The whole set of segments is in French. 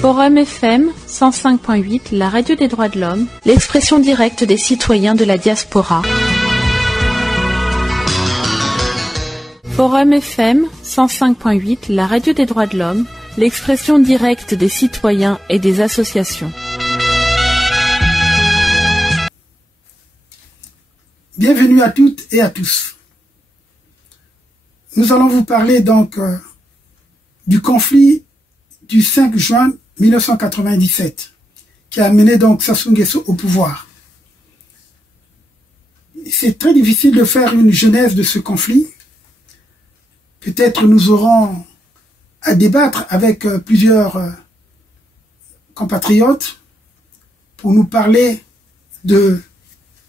Forum FM 105.8, la radio des droits de l'homme, l'expression directe des citoyens de la diaspora. Forum FM 105.8, la radio des droits de l'homme, l'expression directe des citoyens et des associations. Bienvenue à toutes et à tous. Nous allons vous parler donc du conflit du 5 juin 1997 qui a amené donc Sassou Nguesso au pouvoir. C'est très difficile de faire une genèse de ce conflit. Peut-être nous aurons à débattre avec plusieurs compatriotes pour nous parler de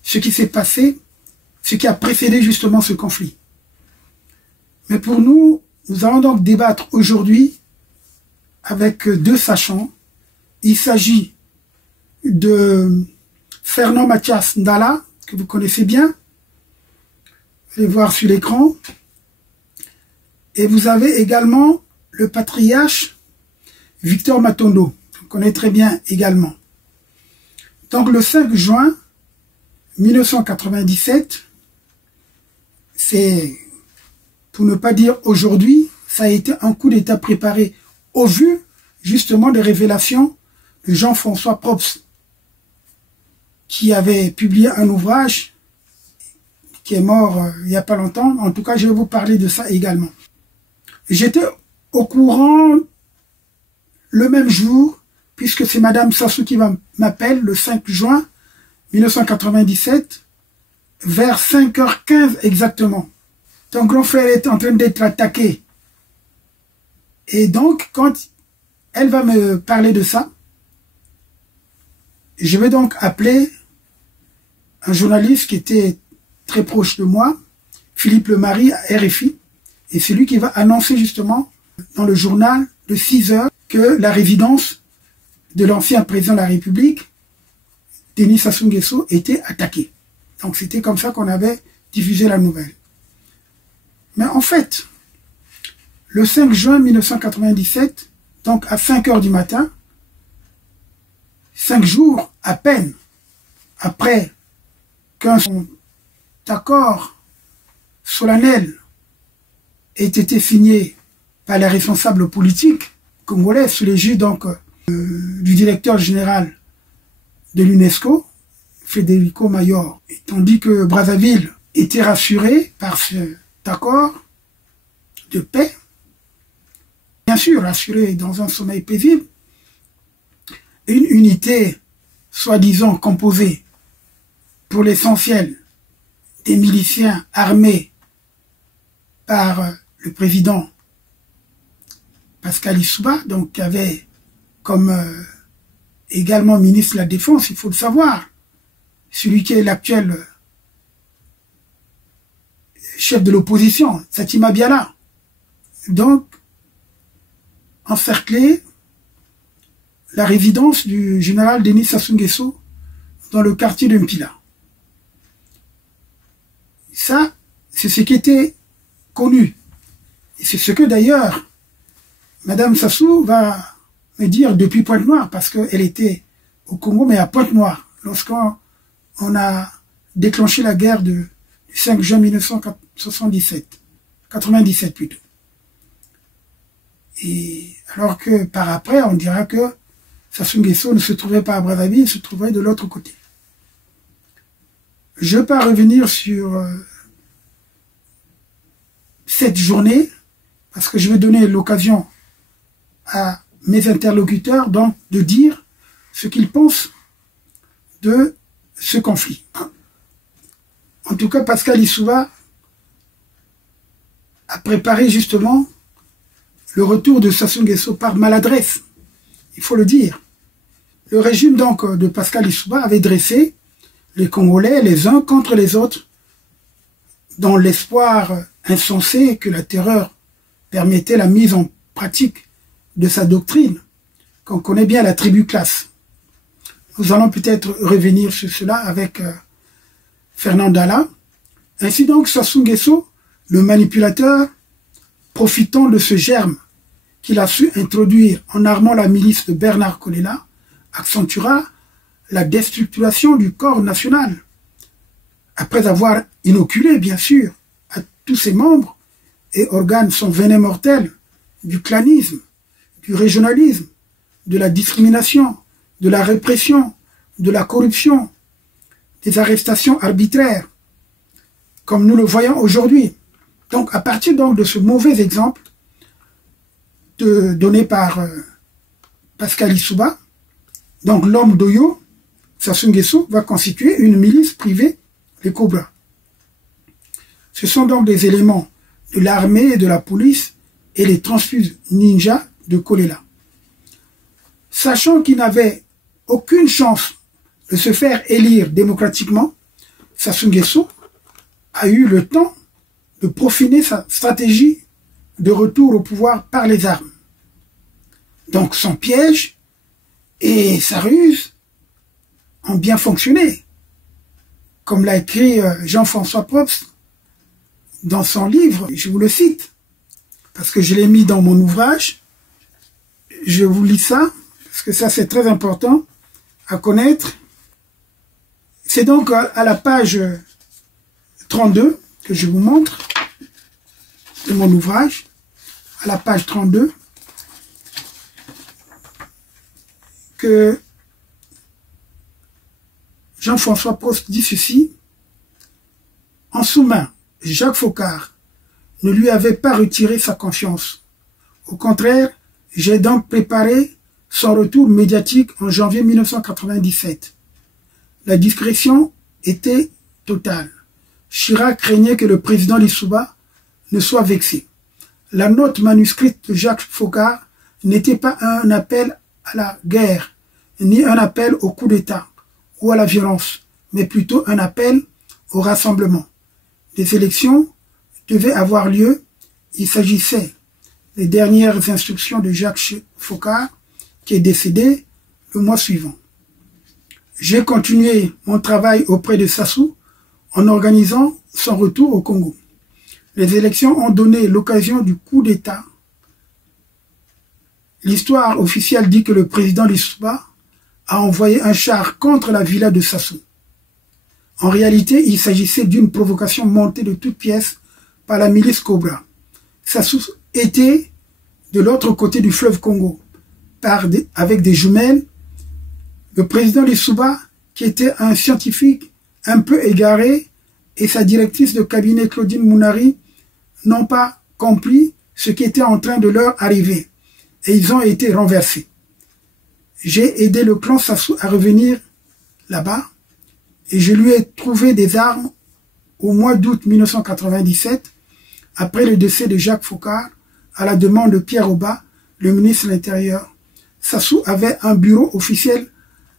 ce qui s'est passé, ce qui a précédé justement ce conflit. Mais pour nous, nous allons donc débattre aujourd'hui avec deux sachants. Il s'agit de Fernand Mathias Ndala, que vous connaissez bien. Vous allez voir sur l'écran. Et vous avez également le patriarche Victor Matondo, qu'on connaît très bien également. Donc le 5 juin 1997, c'est, pour ne pas dire aujourd'hui, ça a été un coup d'État préparé au vu justement des révélations de Jean-François Probst, qui avait publié un ouvrage qui est mort il n'y a pas longtemps. En tout cas, je vais vous parler de ça également. J'étais au courant le même jour, puisque c'est Madame Sassou qui m'appelle le 5 juin 1997, vers 5h15 exactement. Ton grand frère est en train d'être attaqué. Et donc, quand elle va me parler de ça, je vais donc appeler un journaliste qui était très proche de moi, Philippe Lemarie à RFI, et c'est lui qui va annoncer justement dans le journal de 6h que la résidence de l'ancien président de la République, Denis Sassou Nguesso, était attaquée. Donc c'était comme ça qu'on avait diffusé la nouvelle. Mais en fait, le 5 juin 1997, donc à 5h du matin, 5 jours à peine après qu'un accord solennel ait été signé par les responsables politiques congolais sous l'égide donc du directeur général de l'UNESCO, Federico Mayor, et tandis que Brazzaville était rassuré par cet accord de paix, bien sûr rassuré dans un sommeil paisible, une unité soi-disant composée pour l'essentiel des miliciens armés par le président Pascal Lissouba, donc qui avait comme également ministre de la Défense, il faut le savoir, celui qui est l'actuel chef de l'opposition, Satima Biala. Donc, encercler la résidence du général Denis Sassou Nguesso dans le quartier de Mpila. Ça, c'est ce qui était connu. Et c'est ce que d'ailleurs, Madame Sassou va me dire depuis Pointe-Noire, parce qu'elle était au Congo, mais à Pointe-Noire, lorsqu'on a déclenché la guerre du 5 juin 1997 plutôt. Et alors que par après, on dira que Sassou Nguesso ne se trouvait pas à Brazzaville, il se trouvait de l'autre côté. Je ne vais pas revenir sur cette journée, parce que je vais donner l'occasion à mes interlocuteurs donc de dire ce qu'ils pensent de ce conflit. En tout cas, Pascal Lissouba a préparé justement le retour de Sassou Nguesso par maladresse, il faut le dire. Le régime donc de Pascal Lissouba avait dressé les Congolais les uns contre les autres dans l'espoir insensé que la terreur permettait la mise en pratique de sa doctrine, qu'on connaît bien, la tribu classe. Nous allons peut-être revenir sur cela avec Fernand Ndala. Ainsi donc, Sassou Nguesso, le manipulateur, profitant de ce germe qu'il a su introduire en armant la milice de Bernard Kolela accentuera la déstructuration du corps national. Après avoir inoculé, bien sûr, à tous ses membres et organes son venin mortel du clanisme, du régionalisme, de la discrimination, de la répression, de la corruption, des arrestations arbitraires, comme nous le voyons aujourd'hui. Donc, à partir donc de ce mauvais exemple donné par Pascal Lissouba, donc l'homme d'Oyo, Sassou Nguesso, va constituer une milice privée, les Cobras. Ce sont donc des éléments de l'armée et de la police et les transfuges ninjas de Kolela. Sachant qu'il n'avait aucune chance de se faire élire démocratiquement, Sassou Nguesso a eu le temps de peaufiner sa stratégie de retour au pouvoir par les armes. Donc son piège et sa ruse ont bien fonctionné. Comme l'a écrit Jean-François Probst dans son livre, je vous le cite, parce que je l'ai mis dans mon ouvrage, je vous lis ça, parce que ça c'est très important à connaître. C'est donc à la page 32 que je vous montre de mon ouvrage, à la page 32, que Jean-François Probst dit ceci: en sous-main, Jacques Foccart ne lui avait pas retiré sa confiance. Au contraire, j'ai donc préparé son retour médiatique en janvier 1997. La discrétion était totale. Chirac craignait que le président Lissouba ne soit vexé. La note manuscrite de Jacques Foccart n'était pas un appel à la guerre, ni un appel au coup d'État ou à la violence, mais plutôt un appel au rassemblement. Les élections devaient avoir lieu. Il s'agissait des dernières instructions de Jacques Foccart, qui est décédé le mois suivant. J'ai continué mon travail auprès de Sassou en organisant son retour au Congo. Les élections ont donné l'occasion du coup d'État. L'histoire officielle dit que le président Lissouba a envoyé un char contre la villa de Sassou. En réalité, il s'agissait d'une provocation montée de toutes pièces par la milice Cobra. Sassou était de l'autre côté du fleuve Congo, avec des jumelles. Le président Lissouba, qui était un scientifique un peu égaré, et sa directrice de cabinet Claudine Mounari n'ont pas compris ce qui était en train de leur arriver, et ils ont été renversés. J'ai aidé le clan Sassou à revenir là-bas, et je lui ai trouvé des armes au mois d'août 1997, après le décès de Jacques Foccart, à la demande de Pierre Oba, le ministre de l'Intérieur. Sassou avait un bureau officiel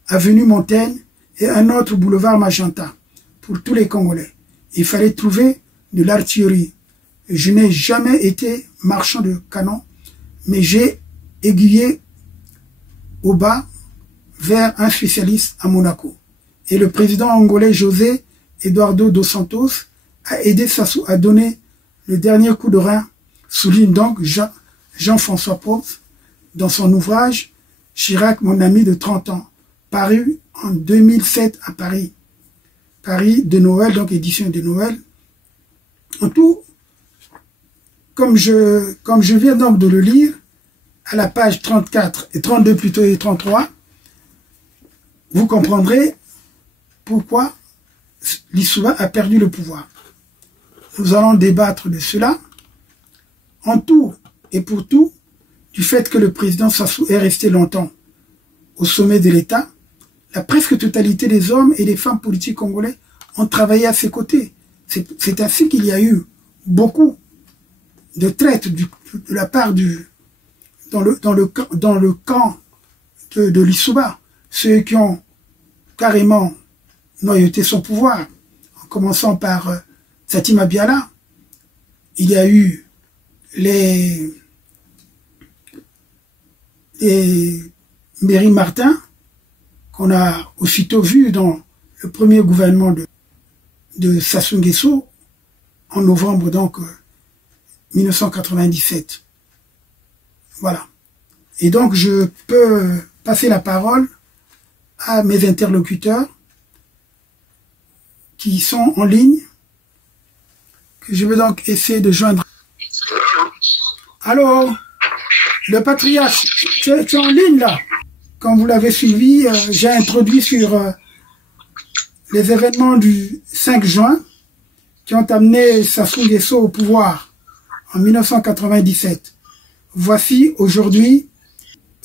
avenue Montaigne et un autre boulevard Magenta pour tous les Congolais. Il fallait trouver de l'artillerie. Je n'ai jamais été marchand de canons, mais j'ai aiguillé Oba vers un spécialiste à Monaco. Et le président angolais José Eduardo dos Santos a aidé Sassou à donner le dernier coup de rein, souligne donc Jean-François Probst dans son ouvrage « Chirac, mon ami de 30 ans », paru en 2007 à Paris. Paris de Noël, donc édition de Noël. En tout, comme je viens donc de le lire, à la page 34 et 32 plutôt et 33, vous comprendrez pourquoi Lissouba a perdu le pouvoir. Nous allons débattre de cela. En tout et pour tout, du fait que le président Sassou est resté longtemps au sommet de l'État, la presque totalité des hommes et des femmes politiques congolais ont travaillé à ses côtés. C'est ainsi qu'il y a eu beaucoup de traite de la part dans le camp de Lissouba, ceux qui ont carrément noyauté son pouvoir, en commençant par Satima Mabiala. Il y a eu les Méry Martin, qu'on a aussitôt vu dans le premier gouvernement de Sassou Nguesso, en novembre donc 1997. Voilà. Et donc, je peux passer la parole à mes interlocuteurs qui sont en ligne, que je vais donc essayer de joindre. Alors, le patriarche, tu es en ligne là. Comme vous l'avez suivi, j'ai introduit sur les événements du 5 juin qui ont amené Sassou Nguesso au pouvoir en 1997. Voici aujourd'hui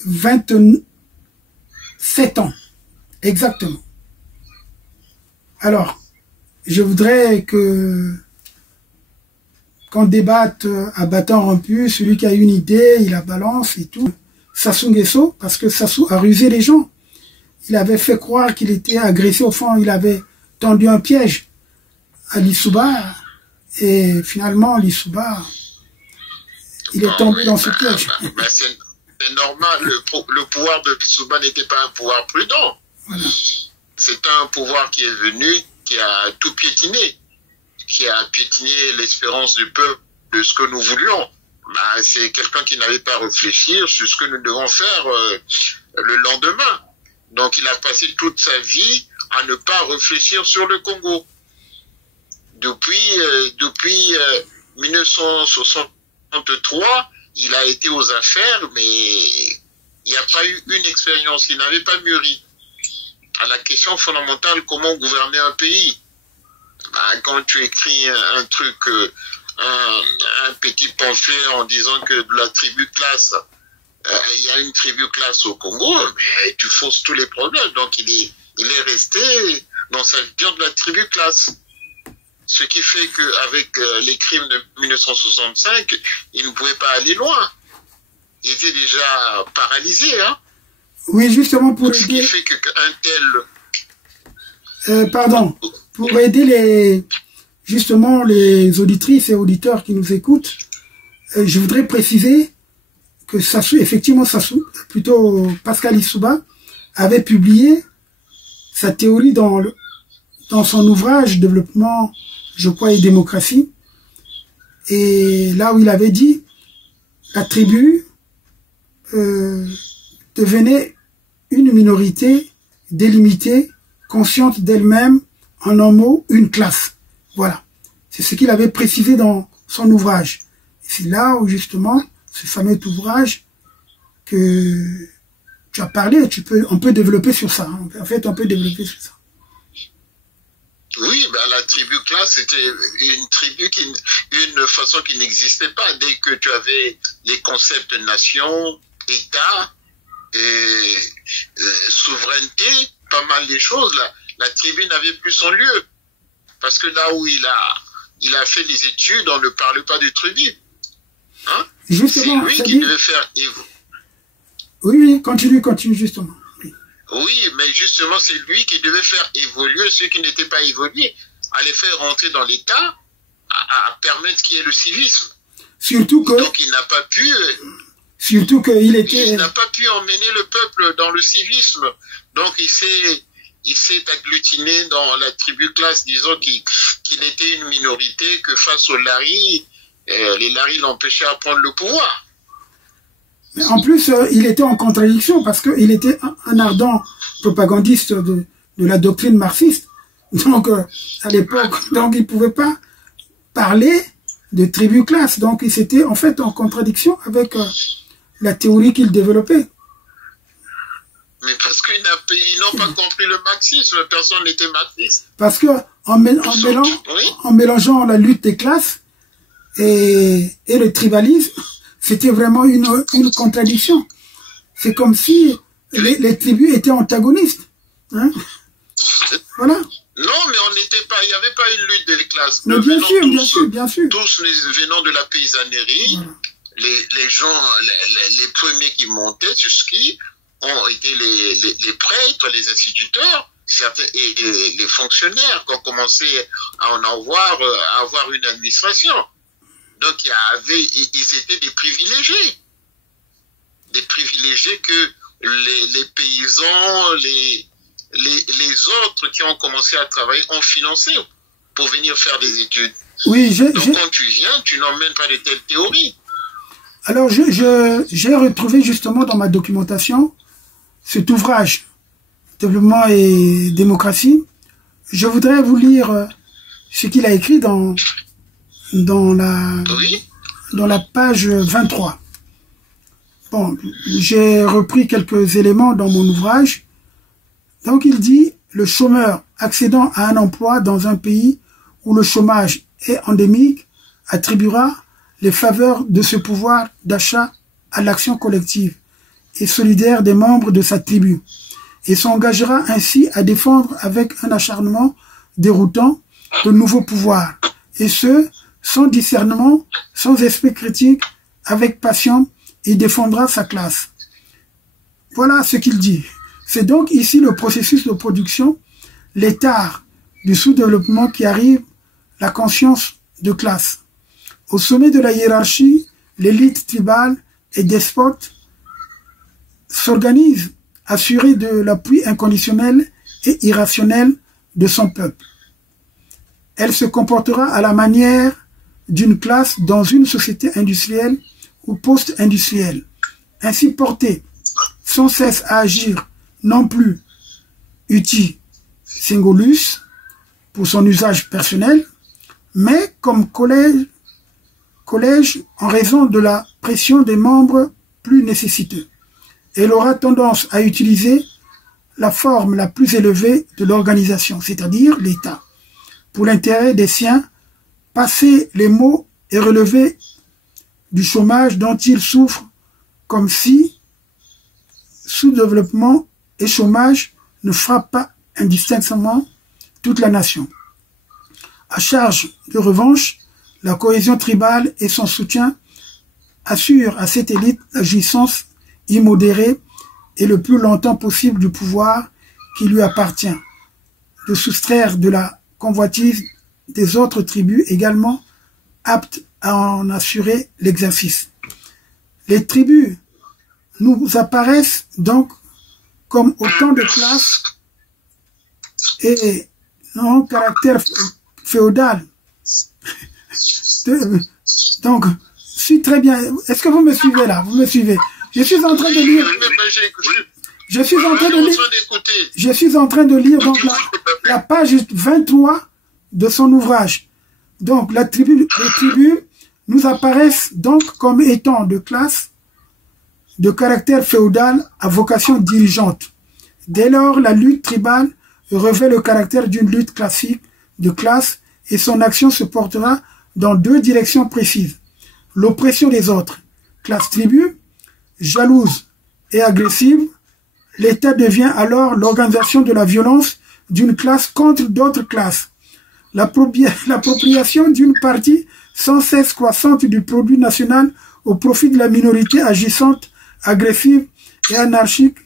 27 ans, exactement. Alors, je voudrais qu'on débatte à bâton rompu, celui qui a une idée, il la balance et tout. Sassou Nguesso, parce que Sassou a rusé les gens. Il avait fait croire qu'il était agressé, au fond, il avait tendu un piège à Lissouba, et finalement, Lissouba, il est tombé dans ce piège. C'est normal, le pouvoir de Lissouba n'était pas un pouvoir prudent. Voilà. C'est un pouvoir qui est venu, qui a tout piétiné, qui a piétiné l'espérance du peuple de ce que nous voulions. C'est quelqu'un qui n'avait pas à réfléchir sur ce que nous devons faire le lendemain. Donc il a passé toute sa vie à ne pas réfléchir sur le Congo. Depuis 1963, il a été aux affaires, mais il n'y a pas eu une expérience, il n'avait pas mûri. À la question fondamentale, comment gouverner un pays? Quand tu écris un truc, un petit pamphlet en disant que de la tribu classe, il y a une tribu classe au Congo, mais tu fausses tous les problèmes. Donc il est resté dans sa vision de la tribu classe. Ce qui fait qu'avec les crimes de 1965, il ne pouvait pas aller loin. Il était déjà paralysé, hein. Oui, justement pour aider... Ce qui fait qu'un tel... pardon, pour aider justement les auditrices et auditeurs qui nous écoutent, je voudrais préciser que Sassou, plutôt Pascal Lissouba, avait publié sa théorie dans son ouvrage Développement, je crois, et démocratie. Et là où il avait dit, la tribu devenait une minorité délimitée, consciente d'elle-même, en un mot, une classe. Voilà. C'est ce qu'il avait précisé dans son ouvrage. Et c'est là où, justement, ce fameux ouvrage que tu as parlé, on peut développer sur ça. Hein. En fait, on peut développer sur ça. Oui, la tribu classe, c'était une tribu une façon qui n'existait pas. Dès que tu avais les concepts nation, État, souveraineté, pas mal des choses, la tribu n'avait plus son lieu. Parce que là où il a fait des études, on ne parle pas de tribu. Hein? C'est lui qui devait faire évoluer. Oui, continue, justement. Oui, mais justement, c'est lui qui devait faire évoluer ceux qui n'étaient pas évolués, à les faire rentrer dans l'État, à permettre qu'il y ait le civisme. Surtout que... Donc il n'a pas pu... Surtout qu'il était... Il n'a pas pu emmener le peuple dans le civisme. Donc il s'est agglutiné dans la tribu classe, disons qu'il était une minorité, que face aux Laris, les Laris l'empêchaient à prendre le pouvoir. Mais en plus, il était en contradiction parce qu'il était un ardent propagandiste de la doctrine marxiste. Donc, à l'époque, donc il ne pouvait pas parler de tribu classe. Donc, il s'était en fait en contradiction avec la théorie qu'il développait. Mais parce qu'ils n'ont pas compris le marxisme, personne n'était marxiste. Parce que en mélangeant la lutte des classes et le tribalisme, c'était vraiment une contradiction. C'est comme si les tribus étaient antagonistes. Hein? Voilà. Non, mais il n'y avait pas une lutte des classes. Mais bien sûr. Tous venant de la paysannerie, voilà. Les gens, les premiers qui montaient sur ski ont été les prêtres, les instituteurs, certains, et les fonctionnaires qui ont commencé à avoir une administration. Donc ils étaient des privilégiés que les paysans, les autres qui ont commencé à travailler ont financé pour venir faire des études. Oui, donc quand tu viens, tu n'emmènes pas de telles théories. Alors, j'ai retrouvé justement dans ma documentation cet ouvrage, Développement et démocratie. Je voudrais vous lire ce qu'il a écrit dans la page 23. Bon, j'ai repris quelques éléments dans mon ouvrage. Donc, il dit, le chômeur accédant à un emploi dans un pays où le chômage est endémique attribuera les faveurs de ce pouvoir d'achat à l'action collective et solidaire des membres de sa tribu et s'engagera ainsi à défendre avec un acharnement déroutant le nouveau pouvoir, et ce, sans discernement, sans esprit critique, avec passion, il défendra sa classe. Voilà ce qu'il dit. C'est donc ici le processus de production, l'état du sous-développement qui arrive, la conscience de classe. Au sommet de la hiérarchie, l'élite tribale et despote s'organise, assurée de l'appui inconditionnel et irrationnel de son peuple. Elle se comportera à la manière d'une classe dans une société industrielle ou post-industrielle, ainsi portée sans cesse à agir non plus uti singulus pour son usage personnel, mais comme collège en raison de la pression des membres plus nécessiteux. Elle aura tendance à utiliser la forme la plus élevée de l'organisation, c'est-à-dire l'État, pour l'intérêt des siens, passer les maux et relever du chômage dont il souffre, comme si sous-développement et chômage ne frappent pas indistinctement toute la nation. À charge de revanche, la cohésion tribale et son soutien assurent à cette élite la jouissance immodérée et le plus longtemps possible du pouvoir qui lui appartient, de soustraire de la convoitise des autres tribus également aptes à en assurer l'exercice. Les tribus nous apparaissent donc comme autant de classes et non caractère féodal. Donc, je suis très bien. Est-ce que vous me suivez là? Vous me suivez? Je suis en train de lire. Je suis en train de lire donc la page 23 de son ouvrage. Donc, les tribus nous apparaissent donc comme étant de classe de caractère féodal à vocation dirigeante. Dès lors, la lutte tribale revêt le caractère d'une lutte classique de classe et son action se portera dans deux directions précises. L'oppression des autres, classe tribu, jalouse et agressive, l'État devient alors l'organisation de la violence d'une classe contre d'autres classes. L'appropriation d'une partie sans cesse croissante du produit national au profit de la minorité agissante, agressive et anarchique,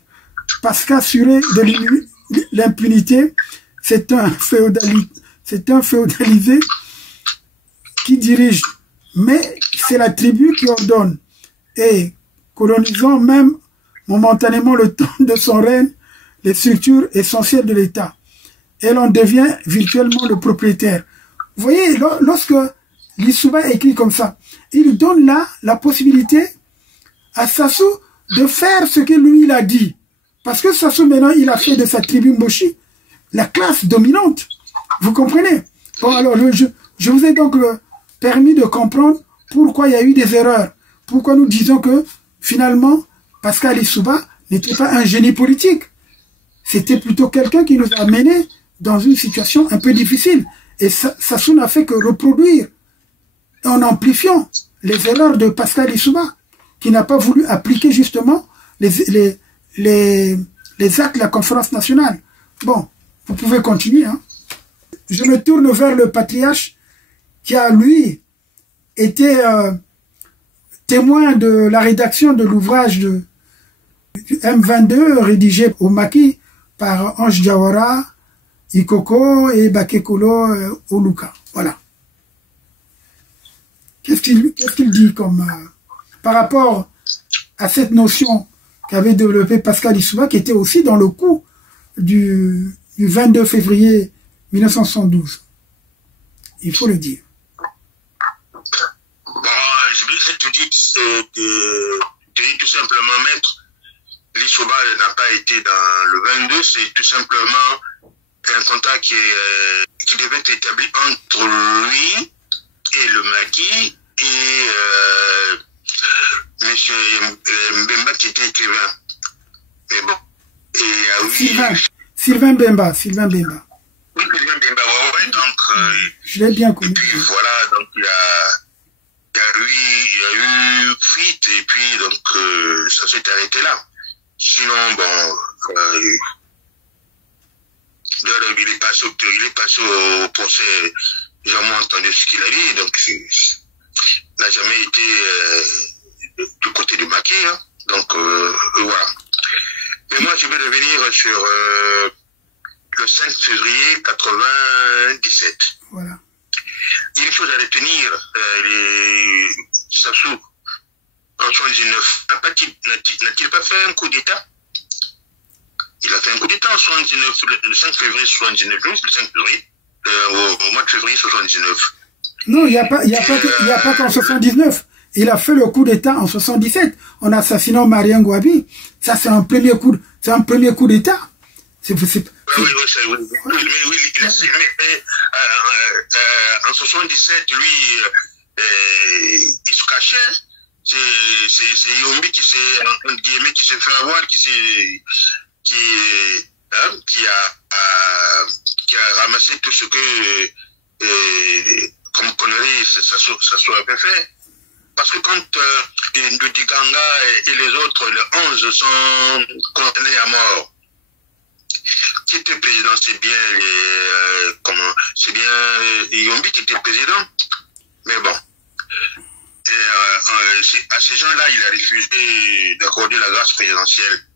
parce qu'assurée de l'impunité, c'est un féodalisé qui dirige, mais c'est la tribu qui ordonne, et colonisant même momentanément le temps de son règne, les structures essentielles de l'État. Elle en devient virtuellement le propriétaire. Vous voyez, lorsque Lissouba écrit comme ça, il donne là la possibilité à Sassou de faire ce que lui il a dit. Parce que Sassou maintenant, il a fait de sa tribu Mboshi la classe dominante. Vous comprenez? Bon, alors, je vous ai donc permis de comprendre pourquoi il y a eu des erreurs. Pourquoi nous disons que, finalement, Pascal Lissouba n'était pas un génie politique. C'était plutôt quelqu'un qui nous a menés dans une situation un peu difficile. Et Sassou n'a fait que reproduire, en amplifiant, les erreurs de Pascal Lissouba, qui n'a pas voulu appliquer justement les actes de la conférence nationale. Bon, vous pouvez continuer. Hein. Je me tourne vers le patriarche qui a, lui, été témoin de la rédaction de l'ouvrage du M22 rédigé au Maki par Ange Diawara, Ikoko et Bakekolo Oluka. Voilà. Qu'est-ce qu'il dit comme par rapport à cette notion qu'avait développée Pascal Lissouba, qui était aussi dans le coup du 22 février 1972. Il faut le dire. Bon, je vais tout dire. dis tout simplement, maître, Lissoba n'a pas été dans le 22, c'est tout simplement un contrat qui devait être établi entre lui et le maquis et monsieur Mbemba qui était écrivain. Mais bon. Et, Sylvain Mbemba. Oui, Sylvain Mbemba, ouais, donc... je l'ai bien connu. Et puis voilà, donc il y a eu fuite et puis donc ça s'est arrêté là. Sinon, bon, il est passé au procès, j'ai jamais entendu ce qu'il a dit, donc il n'a jamais été du côté du maquis, hein. Donc voilà. Mais moi, je vais revenir sur le 5 février 97. Voilà. Il y a une chose à retenir, Sassou, en 79, n'a-t-il pas fait un coup d'État? Il a fait un coup d'État en 79, le 5 février 79, le 5 février, au mois de février 79. Non, il n'y a pas qu'en 79. Il a fait le coup d'État en 77 en assassinant Marien Ngouabi. Ça, c'est un premier coup d'État. Oui, en 77, lui, il se cachait. C'est Yombi qui s'est fait avoir, qui a ramassé tout ce que, comme connerie, ça soit fait. Parce que quand Ndudiganga et les autres, les 11, sont condamnés à mort, qui était président, c'est bien Yombi qui était président. Mais bon, à ces gens-là, il a refusé d'accorder la grâce présidentielle.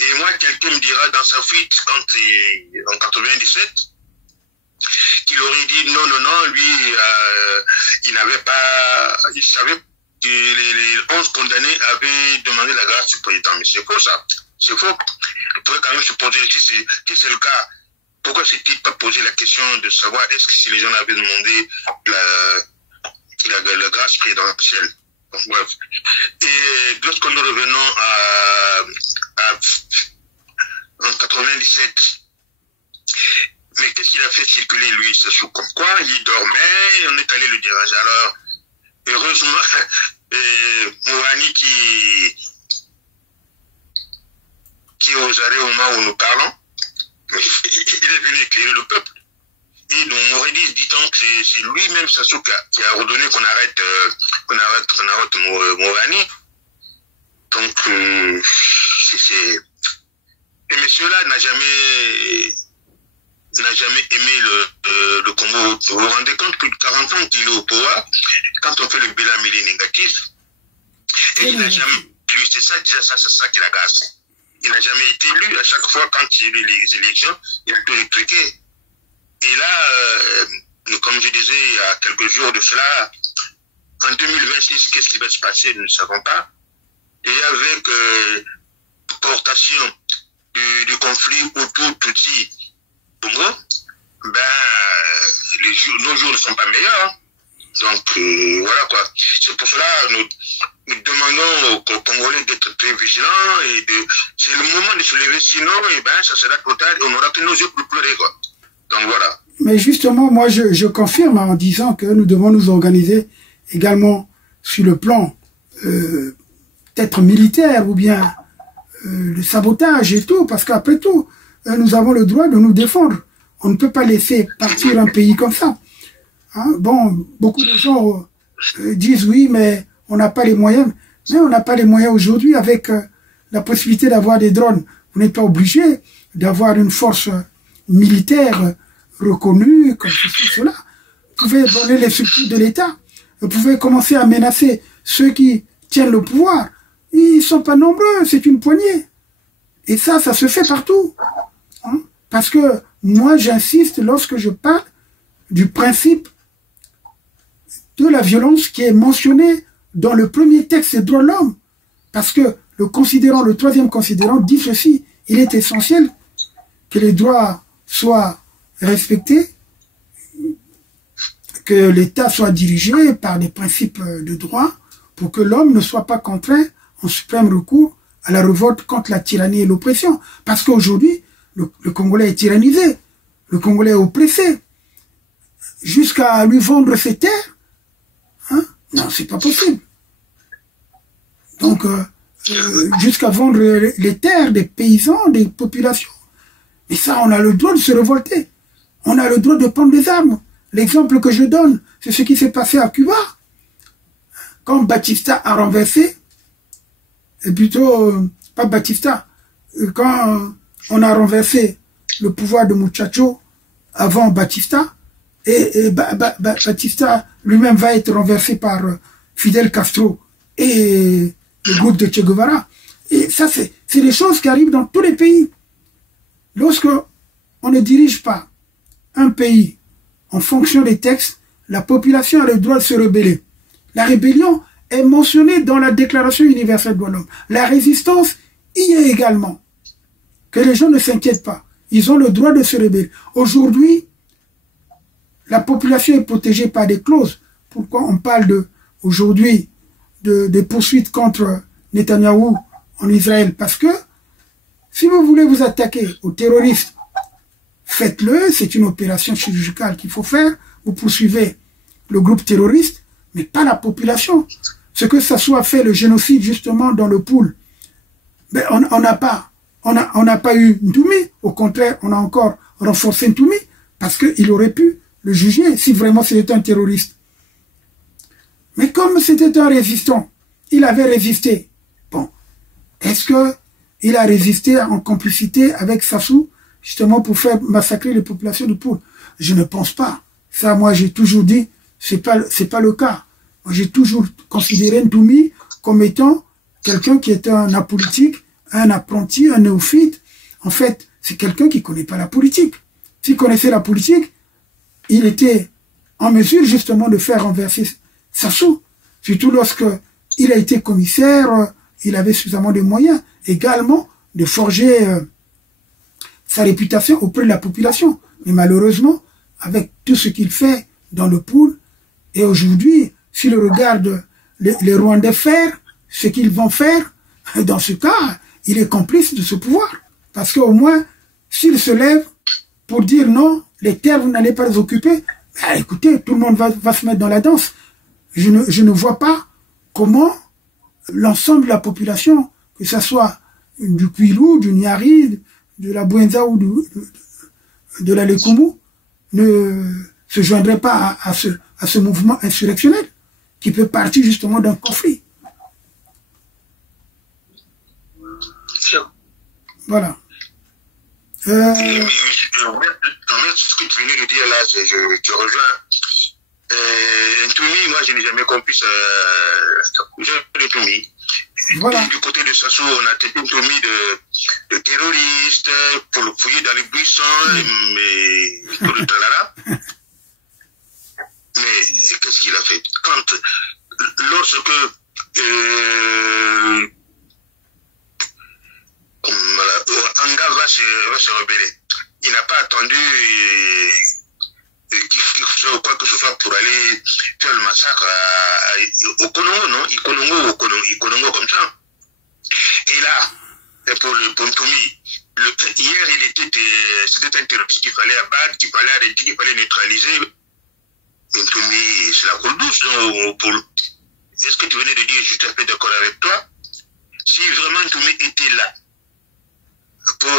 Et moi, quelqu'un me dira dans sa fuite, en 97, qu'il aurait dit non, lui, il savait que les 11 condamnés avaient demandé la grâce du président. Mais c'est faux, ça. C'est faux. Il pourrait quand même se poser, si c'est le cas, pourquoi s'est-il pas posé la question de savoir est-ce que si les gens avaient demandé la grâce présidentielle. Donc, bref. Et lorsque nous revenons en 97, mais qu'est-ce qu'il a fait circuler, lui? C'est sous comme quoi il dormait, on est allé le déranger. Alors, heureusement, Mouani qui est aux arrêts au moment où nous parlons, il est venu éclairer le peuple. Et donc, Mourédis dit donc que c'est lui-même, Sassou, qui a ordonné qu'on arrête Mouani. Donc, et monsieur-là n'a jamais aimé le Congo. Vous vous rendez compte, plus de 40 ans qu'il est au pouvoir, quand on fait le bilan, il est négatif. Et il n'a jamais élu, c'est ça qui l'agace. Il n'a jamais été élu. À chaque fois, quand il y a eu les élections, il a toujours truqué. Et là, comme je disais il y a quelques jours de cela, en 2026, qu'est-ce qui va se passer? Nous ne savons pas. Et avec portation du conflit Hutu-Tutsi Congo, nos jours ne sont pas meilleurs. Hein. Donc, voilà quoi. C'est pour cela nous demandons aux Congolais d'être très vigilants et c'est le moment de se lever, sinon, ça sera trop tard et on n'aura que nos yeux pour pleurer quoi. Donc voilà. Mais justement, moi je confirme en disant que nous devons nous organiser également sur le plan peut-être militaire ou bien le sabotage et tout, parce qu'après tout, nous avons le droit de nous défendre. On ne peut pas laisser partir un pays comme ça. Hein? Bon, beaucoup de gens disent oui, mais on n'a pas les moyens. Mais on n'a pas les moyens aujourd'hui avec la possibilité d'avoir des drones. Vous n'êtes pas obligé d'avoir une force militaire reconnue, comme ceci, cela. Vous pouvez donner les structures de l'État. Vous pouvez commencer à menacer ceux qui tiennent le pouvoir. Ils ne sont pas nombreux, c'est une poignée. Et ça se fait partout. Hein? Parce que moi, j'insiste lorsque je parle du principe de la violence qui est mentionné dans le premier texte des droits de l'homme. Parce que le troisième considérant dit ceci, il est essentiel que les droits soient respectés, que l'État soit dirigé par des principes de droit pour que l'homme ne soit pas contraint en suprême recours à la révolte contre la tyrannie et l'oppression. Parce qu'aujourd'hui, le Congolais est tyrannisé, le Congolais est oppressé. Jusqu'à lui vendre ses terres, hein? Non, c'est pas possible. Donc, jusqu'à vendre les terres des paysans, des populations. Et ça, on a le droit de se révolter. On a le droit de prendre des armes. L'exemple que je donne, c'est ce qui s'est passé à Cuba. Quand Batista a renversé, et plutôt, pas Batista, quand on a renversé le pouvoir de Muchacho avant Batista, et Batista lui-même va être renversé par Fidel Castro et le groupe de Che Guevara. Et ça, c'est des choses qui arrivent dans tous les pays. Lorsque on ne dirige pas un pays en fonction des textes, la population a le droit de se rebeller. La rébellion est mentionnée dans la Déclaration universelle des droits de l'homme. La résistance y est également. Que les gens ne s'inquiètent pas. Ils ont le droit de se rebeller. Aujourd'hui, la population est protégée par des clauses. Pourquoi on parle aujourd'hui des poursuites contre Netanyahou en Israël? Parce que si vous voulez vous attaquer aux terroristes, faites-le, c'est une opération chirurgicale qu'il faut faire. Vous poursuivez le groupe terroriste, mais pas la population. Ce que ça soit fait le génocide justement dans le pool, mais on n'a pas eu Ntoumi. Au contraire, on a encore renforcé Ntoumi parce qu'il aurait pu le juger si vraiment c'était un terroriste. Mais comme c'était un résistant, il avait résisté. Bon, est-ce qu'il a résisté en complicité avec Sassou, justement pour faire massacrer les populations du Poul? Je ne pense pas. Ça, moi, j'ai toujours dit, c'est pas le cas. J'ai toujours considéré Ntoumi comme étant quelqu'un qui était un apolitique, un apprenti, un néophyte. En fait, c'est quelqu'un qui ne connaît pas la politique. S'il connaissait la politique, il était en mesure justement de faire renverser Sassou. Surtout lorsque il a été commissaire, il avait suffisamment de moyens également de forger sa réputation auprès de la population. Mais malheureusement, avec tout ce qu'il fait dans le pool, et aujourd'hui, s'il regarde les Rwandais faire ce qu'ils vont faire, dans ce cas, il est complice de ce pouvoir. Parce qu'au moins, s'il se lève pour dire non, les terres, vous n'allez pas les occuper, ben, écoutez, tout le monde va se mettre dans la danse. Je ne vois pas comment l'ensemble de la population, que ce soit du Kwilu, du Nyari, de la Bouenza ou de la Lekumu, ne se joindrait pas à ce mouvement insurrectionnel qui peut partir justement d'un conflit. Voilà. Ce que tu venais de dire là, je rejoins. Ntoumi, moi je n'ai jamais compris ça. Ntoumi. Voilà. Du côté de Sassou, on a traité Ntoumi de terroriste pour le fouiller dans les buissons, mais pour le tralala. Mais qu'est-ce qu'il a fait? Lorsque Anga va se rebeller, il n'a pas attendu quoi que ce soit pour aller faire le massacre au Konongo, non? Ikonongo comme ça. Et là, pour Ntoumi, hier, c'était un terroriste qu'il fallait abattre, qu'il fallait arrêter, qu'il fallait neutraliser. Ntoumi, c'est la colle douce. Est-ce que tu venais de dire, je suis tout à fait d'accord avec toi, si vraiment Ntoumi était là pour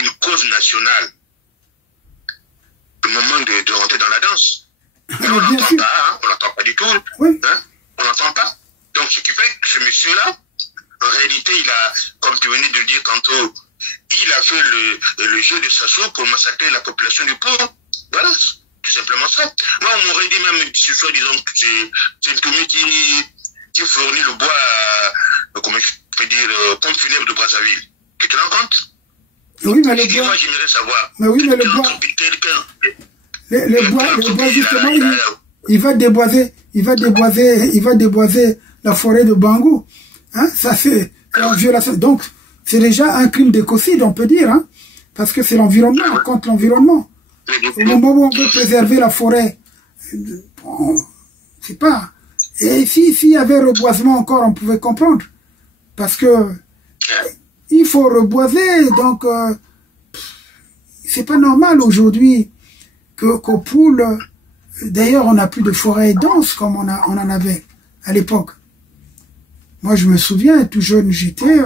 une cause nationale, le moment de rentrer dans la danse, mais on n'entend pas, hein, on n'entend pas du tout, oui. Hein, on n'entend pas. Donc ce qui fait que ce monsieur-là, en réalité, il a, comme tu venais de le dire tantôt, il a fait le jeu de Sassou pour massacrer la population du pauvre. Voilà, tout simplement ça. Moi, on m'aurait dit même, si soi disant que c'est Ntoumi qui fournit le bois, comment je peux dire, pompe funèbre de Brazzaville. Tu te rends compte? Oui, mais le bois... Moi, j'aimerais savoir. Mais oui, mais le bois... Le bois, justement, il va déboiser la forêt de Bangou. Hein? Ça, c'est une violation. Donc, c'est déjà un crime d'écocide, on peut dire, hein? Parce que c'est l'environnement, contre l'environnement. Au moment où on veut préserver la forêt, bon, c'est pas... Et s'il y avait reboisement encore, on pouvait comprendre. Parce que il faut reboiser, donc c'est pas normal aujourd'hui qu'au Poul, d'ailleurs on n'a plus de forêt dense comme on en avait à l'époque. Moi je me souviens, tout jeune j'étais,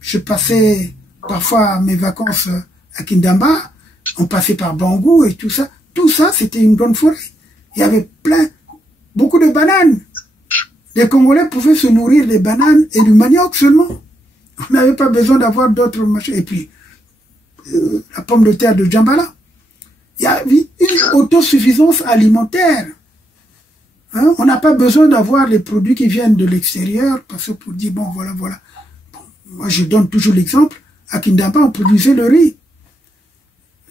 je passais parfois mes vacances à Kindamba, on passait par Bangou et tout ça. Tout ça c'était une grande forêt. Il y avait beaucoup de bananes. Les Congolais pouvaient se nourrir des bananes et du manioc seulement. On n'avait pas besoin d'avoir d'autres machins. Et puis, la pomme de terre de Djambala. Il y a une autosuffisance alimentaire. Hein? On n'a pas besoin d'avoir les produits qui viennent de l'extérieur, parce que pour dire, bon, voilà. Bon, moi, je donne toujours l'exemple. À Kindamba, on produisait le riz.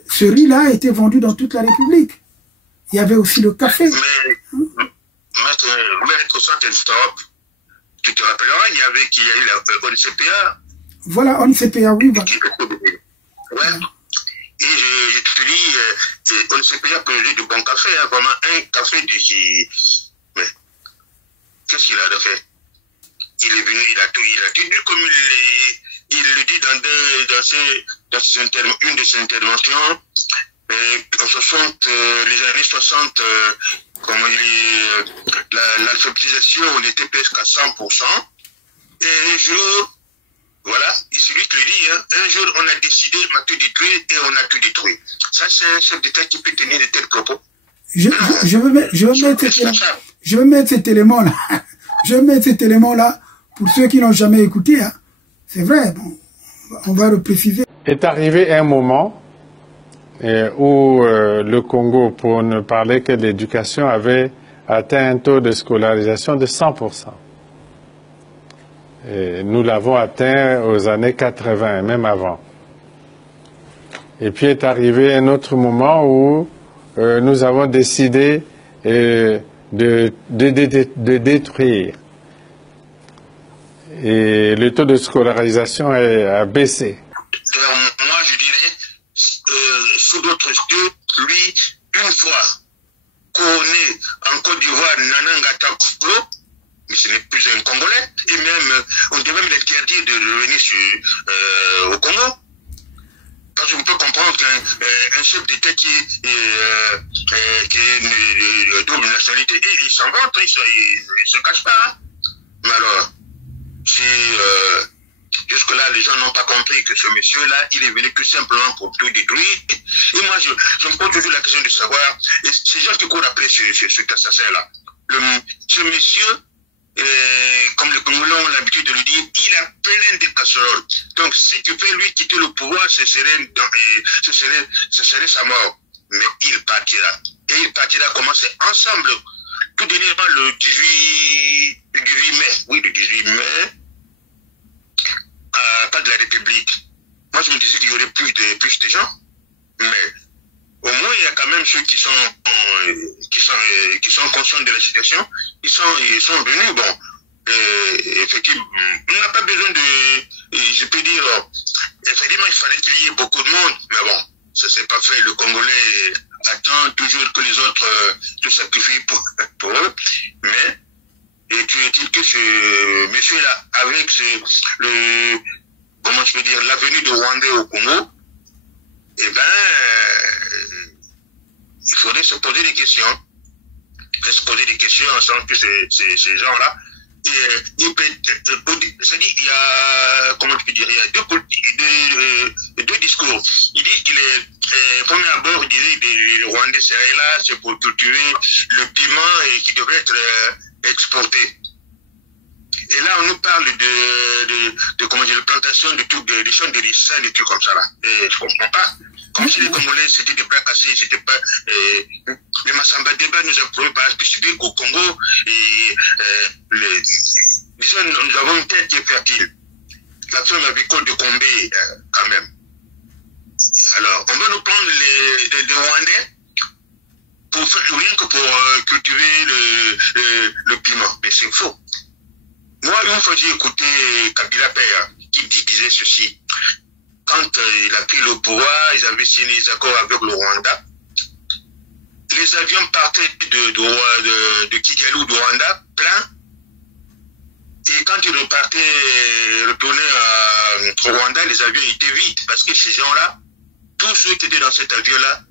Ce riz-là a été vendu dans toute la République. Il y avait aussi le café. Maître Saint-Estop, tu te rappelleras, il y a eu la ONCPA. Voilà, ONCPA, oui. Voilà. Ouais. Et je te dis, ONCPA produit du bon café, hein, vraiment un café mais qu'est-ce qu'il a fait? Il est venu, il a tenu comme il le dit dans une de ses interventions. Les années 60, l'alphabétisation, on était presque à 100%. Et un jour, voilà, c'est lui qui le dit, hein, un jour on a décidé de tout détruire et on a tout détruit. Ça, c'est un chef d'État qui peut tenir de tels propos. Je veux mettre cet élément-là. Je veux mettre cet élément-là pour ceux qui n'ont jamais écouté. Hein. C'est vrai, bon, on va le préciser. Est arrivé un moment où le Congo, pour ne parler que de l'éducation, avait atteint un taux de scolarisation de 100%. Et nous l'avons atteint aux années 80, même avant. Et puis est arrivé un autre moment où nous avons décidé de détruire. Et le taux de scolarisation a baissé. Moi, je dirais, sous d'autres yeux, lui, une fois qu'on est en Côte d'Ivoire, Nanangata Koulo, mais ce n'est plus un Congolais, et même, on devait même l'interdire de revenir au Congo. Parce qu'on peut comprendre qu'un chef d'État qui est une double nationalité, il s'en vante, il ne se cache pas. Hein. Mais alors, jusque-là, les gens n'ont pas compris que ce monsieur-là, il est venu tout simplement pour tout détruire. Et moi, je me pose toujours la question de savoir, et ces gens qui courent après ce assassin-là, ce monsieur, comme les Congolais ont l'habitude de le dire, il a plein de casseroles. Donc, ce qui fait lui quitter le pouvoir, ce serait sa mort. Mais il partira. Et il partira commencer ensemble. Tout dernièrement, le 18 mai, oui, le 18 mai, pas de la République. Moi, je me disais qu'il y aurait plus de gens. Mais au moins, il y a quand même ceux qui sont conscients de la situation. Ils sont venus. Bon, effectivement, on n'a pas besoin je peux dire, effectivement, il fallait qu'il y ait beaucoup de monde. Mais bon, ça s'est pas fait. Le Congolais attend toujours que les autres se sacrifient pour eux. Mais, et tu est-il que ce monsieur-là, avec comment je peux dire, la venue de Rwandais au Congo, eh ben, il faudrait se poser des questions. Se poser des questions en sachant que ces gens-là, c'est-à-dire, il y a, comment je peux dire, il y a deux discours. Il dit qu'il est, premier abord, il disait que les Rwandais seraient là, c'est pour cultiver le piment et qui devrait être exporté. Et là, on nous parle de comment dire, de plantation de champs de ricin, des trucs comme ça là. Et je comprends pas. Comme si les Congolais c'était des bras cassés, c'était pas. Les Massamba Débat nous a prouvé par spécifique qu'au Congo, disons, nous avons une tête qui est fertile. La zone avicole de Combé, quand même. Alors, on va nous prendre les Rwandais rien que pour cultiver le piment. Mais c'est faux. Moi, une fois, j'ai écouté Kabila Paya qui disait ceci. Quand il a pris le pouvoir, ils avaient signé des accords avec le Rwanda. Les les avions partaient de Kigali ou de Rwanda, plein. Et quand ils retournaient au Rwanda, les avions étaient vides. Parce que ces gens-là, tous ceux qui étaient dans cet avion-là,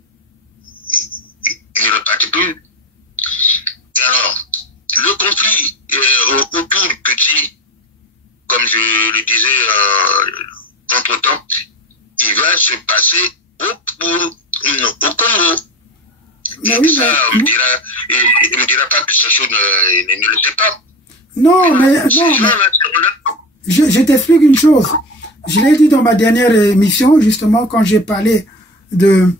ils ne repartaient plus. Et alors, le conflit autour du petit, comme je le disais entre-temps, il va se passer au Congo. Mais oui, ça, il ne me dira pas que ce chose ne le sait pas. Non, mais je t'explique une chose. Je l'ai dit dans ma dernière émission, justement, quand j'ai parlé de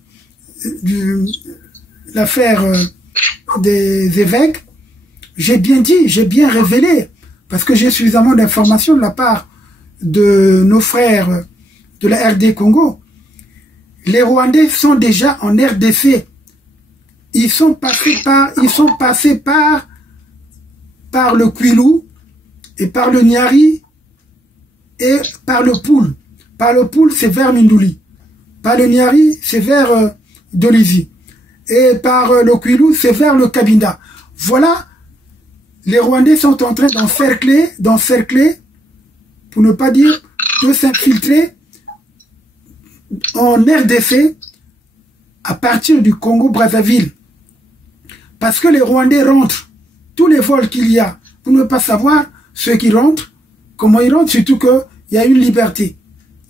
l'affaire des évêques. J'ai bien dit, j'ai bien révélé, parce que j'ai suffisamment d'informations de la part de nos frères de la RD Congo. Les Rwandais sont déjà en RDC. Ils sont passés par le Kwilu et par le Nyari et par le Poul. Par le Poul, c'est vers Mindouli. Par le Nyari, c'est vers Dolisie. Et par le Kwilu, c'est vers le Kabinda. Voilà, les Rwandais sont en train d'encercler, pour ne pas dire de s'infiltrer en RDC à partir du Congo-Brazzaville. Parce que les Rwandais rentrent, tous les vols qu'il y a, pour ne pas savoir ceux qui rentrent, comment ils rentrent, surtout qu'il y a une liberté.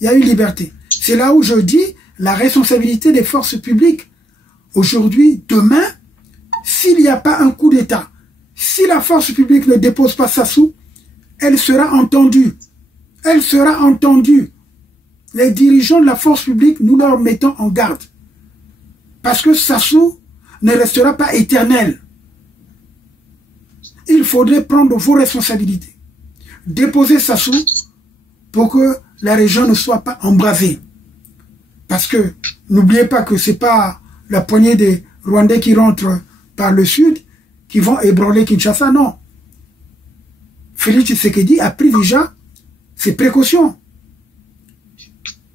Il y a une liberté. C'est là où je dis la responsabilité des forces publiques. Aujourd'hui, demain, s'il n'y a pas un coup d'État, si la force publique ne dépose pas Sassou, elle sera entendue. Elle sera entendue. Les dirigeants de la force publique, nous leur mettons en garde. Parce que Sassou ne restera pas éternel. Il faudrait prendre vos responsabilités. Déposer Sassou pour que la région ne soit pas embrasée. Parce que n'oubliez pas que ce n'est pas la poignée des Rwandais qui rentrent par le sud qui vont ébranler Kinshasa, non. Félix Tshisekedi a pris déjà ses précautions.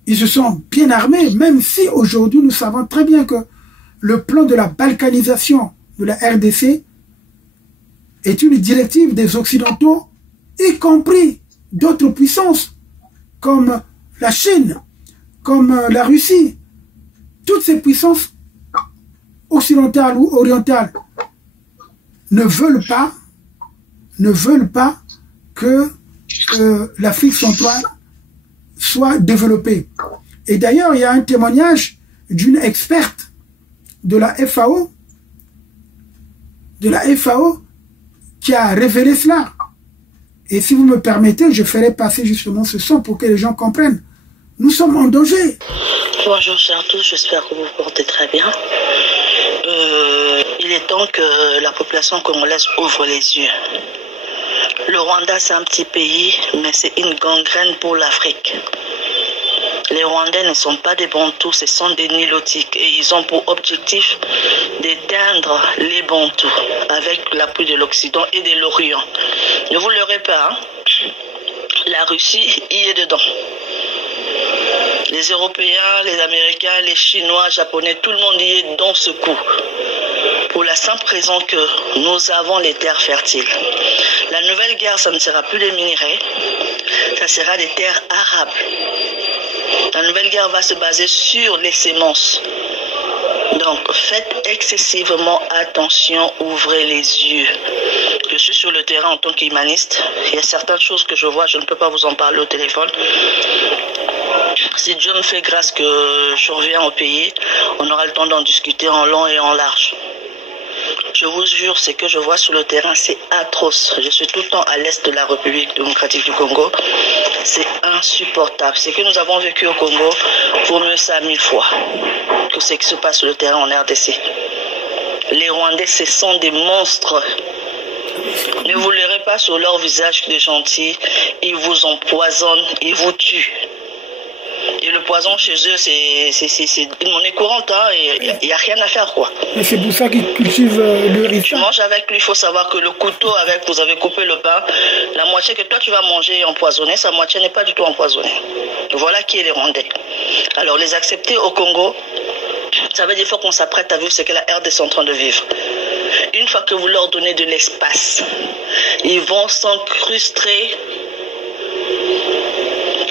Ils se sont bien armés, même si aujourd'hui nous savons très bien que le plan de la balkanisation de la RDC est une directive des Occidentaux, y compris d'autres puissances, comme la Chine, comme la Russie. Toutes ces puissances occidentales ou orientales ne veulent pas que l'Afrique centrale soit développée. Et d'ailleurs, il y a un témoignage d'une experte de la FAO, qui a révélé cela. Et si vous me permettez, je ferai passer justement ce son pour que les gens comprennent. Nous sommes en danger. Bonjour chers tous, j'espère que vous vous portez très bien. Il est temps que la population congolaise ouvre les yeux. Le Rwanda, c'est un petit pays, mais c'est une gangrène pour l'Afrique. Les Rwandais ne sont pas des Bantous, ce sont des Nilotiques. Et ils ont pour objectif d'éteindre les Bantous avec l'appui de l'Occident et de l'Orient. Ne vous leurrez pas, hein? La Russie y est dedans. Les Européens, les Américains, les Chinois, Japonais, tout le monde y est dans ce coup. Pour la simple raison que nous avons les terres fertiles. La nouvelle guerre, ça ne sera plus des minerais, ça sera des terres arables. La nouvelle guerre va se baser sur les semences. Donc, faites excessivement attention, ouvrez les yeux. Je suis sur le terrain en tant qu'humaniste. Il y a certaines choses que je vois, je ne peux pas vous en parler au téléphone. Si Dieu me fait grâce que je reviens au pays, on aura le temps d'en discuter en long et en large. Je vous jure, ce que je vois sur le terrain, c'est atroce. Je suis tout le temps à l'est de la République démocratique du Congo. C'est insupportable. Ce que nous avons vécu au Congo vaut mieux ça 1000 fois que ce qui se passe sur le terrain en RDC. Les Rwandais, ce sont des monstres. Ne vous leurrez pas sur leur visage de gentils. Ils vous empoisonnent, ils vous tuent. Et le poison chez eux, c'est une monnaie courante, hein, et il n'y a rien à faire, quoi. Mais c'est pour ça qu'ils cultivent le riz. Tu manges avec lui, il faut savoir que le couteau avec vous avez coupé le pain, la moitié que toi tu vas manger est empoisonnée, sa moitié n'est pas du tout empoisonnée. Voilà qui est les Rwandais. Alors les accepter au Congo, Ça veut dire qu'il faut qu'on s'apprête à vivre ce que la RDC est en train de vivre. Une fois que vous leur donnez de l'espace, ils vont s'incruster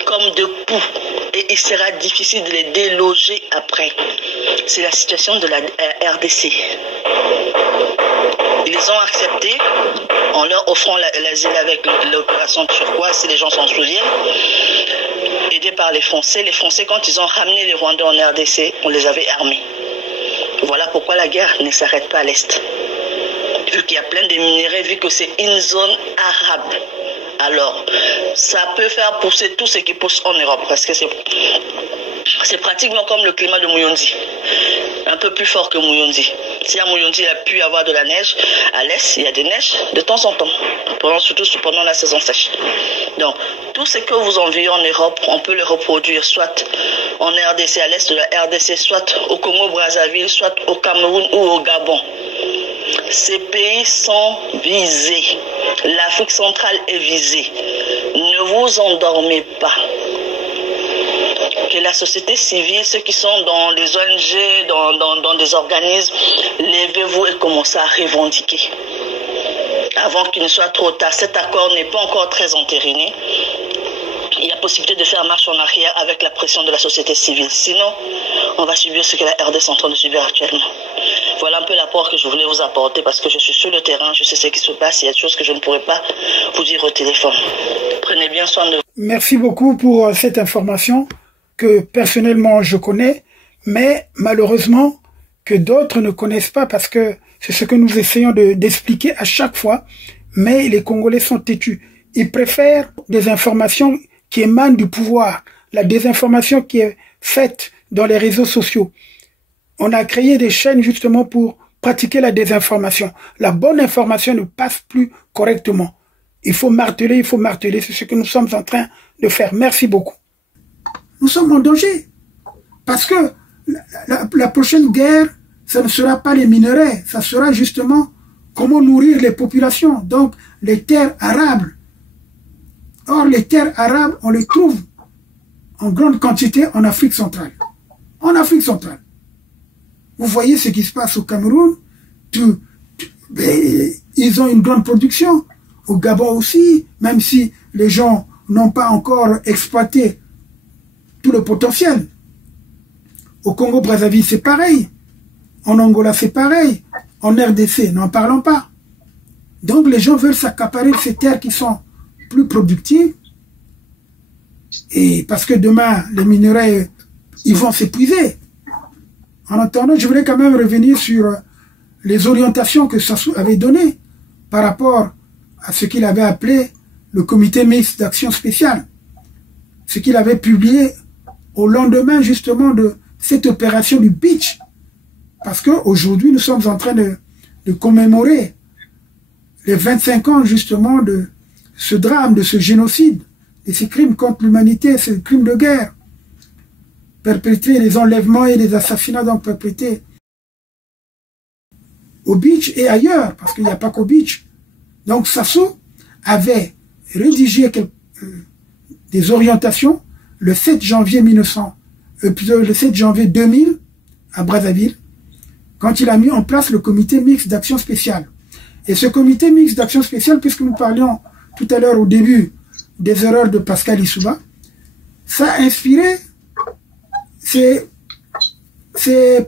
comme de poux et il sera difficile de les déloger après. C'est la situation de la RDC. Ils ont accepté en leur offrant l'asile avec l'opération turquoise, si les gens s'en souviennent, aidés par les Français. Les Français, quand ils ont ramené les Rwandais en RDC, on les avait armés. Voilà pourquoi la guerre ne s'arrête pas à l'Est. Vu qu'il y a plein de minéraux, vu que c'est une zone arabe. Alors, ça peut faire pousser tout ce qui pousse en Europe, parce que c'est pratiquement comme le climat de Muyonzi. Un peu plus fort que Muyonzi. Si à Muyonzi, il a pu y avoir de la neige, à l'Est, il y a des neiges de temps en temps, surtout pendant la saison sèche. Donc, tout ce que vous envoyez en Europe, on peut le reproduire soit en RDC, à l'Est de la RDC, soit au Congo-Brazzaville, soit au Cameroun ou au Gabon. Ces pays sont visés. L'Afrique centrale est visée. Ne vous endormez pas. Que la société civile, ceux qui sont dans les ONG, dans des organismes, levez-vous et commencez à revendiquer. Avant qu'il ne soit trop tard. Cet accord n'est pas encore très entériné. Il y a possibilité de faire marche en arrière avec la pression de la société civile. Sinon, on va subir ce que la RDC est en train de subir actuellement. Voilà un peu l'apport que je voulais vous apporter parce que je suis sur le terrain, je sais ce qui se passe, il y a des choses que je ne pourrais pas vous dire au téléphone. Prenez bien soin de vous. Merci beaucoup pour cette information que personnellement je connais, mais malheureusement que d'autres ne connaissent pas parce que c'est ce que nous essayons d'expliquer à chaque fois, mais les Congolais sont têtus. Ils préfèrent des informations qui émanent du pouvoir, la désinformation qui est faite dans les réseaux sociaux. On a créé des chaînes justement pour pratiquer la désinformation. La bonne information ne passe plus correctement. Il faut marteler, c'est ce que nous sommes en train de faire. Merci beaucoup. Nous sommes en danger. Parce que la prochaine guerre, ça ne sera pas les minerais, ça sera justement comment nourrir les populations, donc les terres arables. Or, les terres arabes, on les trouve en grande quantité en Afrique centrale. En Afrique centrale. Vous voyez ce qui se passe au Cameroun, ils ont une grande production. Au Gabon aussi, même si les gens n'ont pas encore exploité tout le potentiel. Au Congo-Brazzaville, c'est pareil. En Angola, c'est pareil. En RDC, n'en parlons pas. Donc, les gens veulent s'accaparer ces terres qui sont plus productives. Et parce que demain, les minerais, ils vont s'épuiser. En attendant, je voulais quand même revenir sur les orientations que Sassou avait données par rapport à ce qu'il avait appelé le comité mixte d'action spéciale. Ce qu'il avait publié au lendemain justement de cette opération du Beach. Parce qu'aujourd'hui, nous sommes en train de commémorer les 25 ans justement de ce drame, de ce génocide, de ces crimes contre l'humanité, ces crimes de guerre perpétrés, les enlèvements et les assassinats donc perpétrés au Beach et ailleurs, parce qu'il n'y a pas qu'au Beach. Donc Sassou avait rédigé des orientations le 7 janvier 2000 à Brazzaville, quand il a mis en place le comité mixte d'action spéciale. Et ce comité mixte d'action spéciale, puisque nous parlions tout à l'heure au début des erreurs de Pascal Lissouba, ça a inspiré, c'est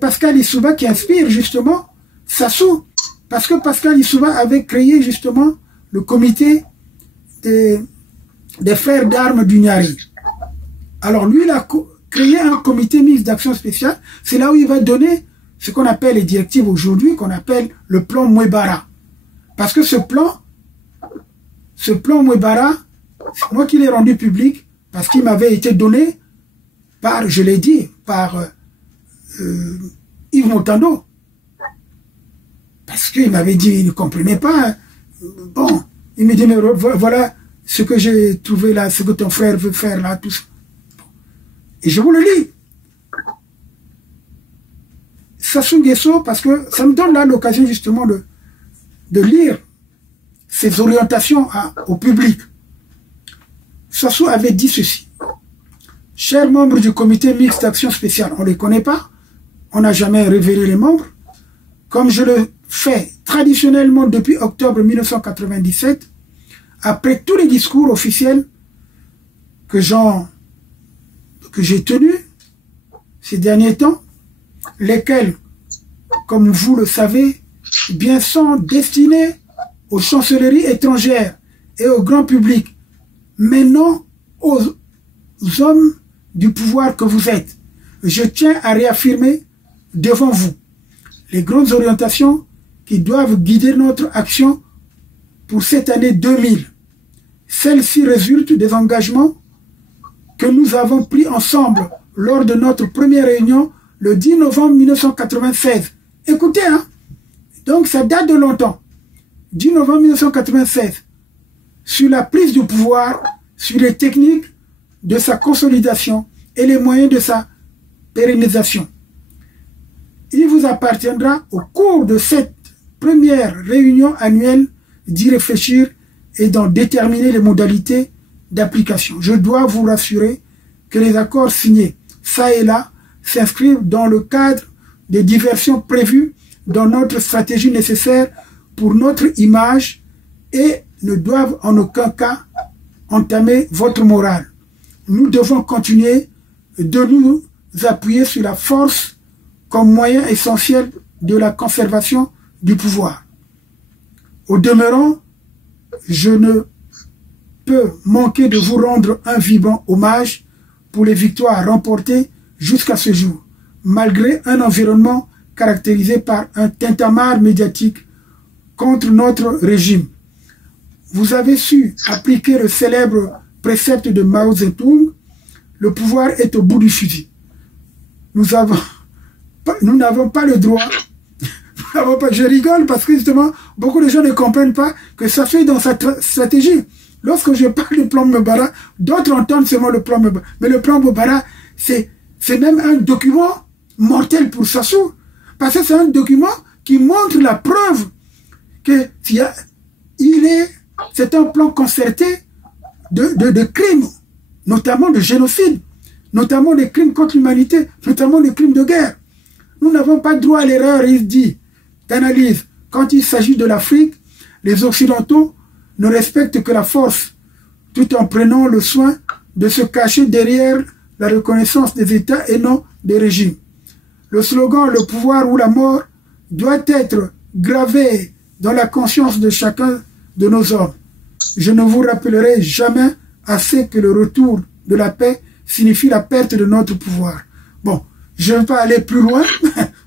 Pascal Lissouba qui inspire justement Sassou, parce que Pascal Lissouba avait créé justement le comité des frères d'armes du Niari. Alors lui, il a créé un comité mixte d'action spéciale, c'est là où il va donner ce qu'on appelle les directives aujourd'hui, qu'on appelle le plan Mouebara. Parce que ce plan Mouebara, c'est moi qui l'ai rendu public, parce qu'il m'avait été donné par, je l'ai dit, par Yves Montando. Parce qu'il m'avait dit, il ne comprenait pas. Bon, il me dit, mais voilà ce que j'ai trouvé là, ce que ton frère veut faire là, tout ça. Et je vous le lis. Sassou Nguesso, parce que ça me donne là l'occasion justement de lire ses orientations au public. Sassou avait dit ceci. Chers membres du comité mixte d'action spéciale, on ne les connaît pas, on n'a jamais révélé les membres, comme je le fais traditionnellement depuis octobre 1997, après tous les discours officiels que j'ai tenus ces derniers temps, lesquels, comme vous le savez, bien sont destinés aux chancelleries étrangères et au grand public, mais non aux hommes du pouvoir que vous êtes. Je tiens à réaffirmer devant vous les grandes orientations qui doivent guider notre action pour cette année 2000. Celles-ci résultent des engagements que nous avons pris ensemble lors de notre première réunion le 10 novembre 1996. Écoutez, hein? Donc ça date de longtemps. 10 novembre 1996. Sur la prise du pouvoir, sur les techniques de sa consolidation et les moyens de sa pérennisation. Il vous appartiendra au cours de cette première réunion annuelle d'y réfléchir et d'en déterminer les modalités d'application. Je dois vous rassurer que les accords signés, ça et là, s'inscrivent dans le cadre des diversions prévues dans notre stratégie nécessaire pour notre image et ne doivent en aucun cas entamer votre morale. Nous devons continuer de nous appuyer sur la force comme moyen essentiel de la conservation du pouvoir. Au demeurant, je ne peux manquer de vous rendre un vibrant hommage pour les victoires remportées jusqu'à ce jour, malgré un environnement caractérisé par un tintamarre médiatique contre notre régime. Vous avez su appliquer le célèbre précepte de Mao Zedong, le pouvoir est au bout du fusil. Nous n'avons pas le droit, je rigole parce que justement, beaucoup de gens ne comprennent pas que ça fait dans sa stratégie. Lorsque je parle du plan Mbara, d'autres entendent seulement le plan Mbara. Mais le plan Mbara, c'est même un document mortel pour Sassou. Parce que c'est un document qui montre la preuve que c'est un plan concerté de crimes, notamment de génocide, notamment des crimes contre l'humanité, notamment des crimes de guerre. Nous n'avons pas droit à l'erreur, il dit, d'analyse. Quand il s'agit de l'Afrique, les Occidentaux ne respectent que la force, tout en prenant le soin de se cacher derrière la reconnaissance des États et non des régimes. Le slogan « Le pouvoir ou la mort » doit être gravé dans la conscience de chacun de nos hommes. Je ne vous rappellerai jamais assez que le retour de la paix signifie la perte de notre pouvoir. Bon, je ne vais pas aller plus loin.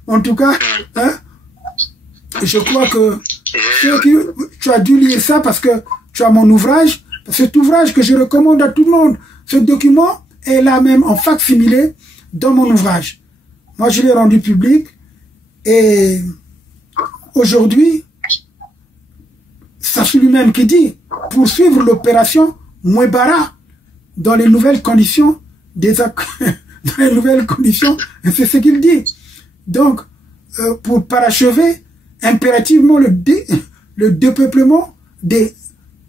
En tout cas, hein, je crois que tu as dû lire ça parce que tu as mon ouvrage. Cet ouvrage que je recommande à tout le monde. Ce document est là même en fac-similé dans mon ouvrage. Moi, je l'ai rendu public. Et aujourd'hui, c'est lui-même qui dit poursuivre l'opération Mwebara dans les nouvelles conditions des accords. Dans les nouvelles conditions, c'est ce qu'il dit. Donc, pour parachever impérativement le dépeuplement des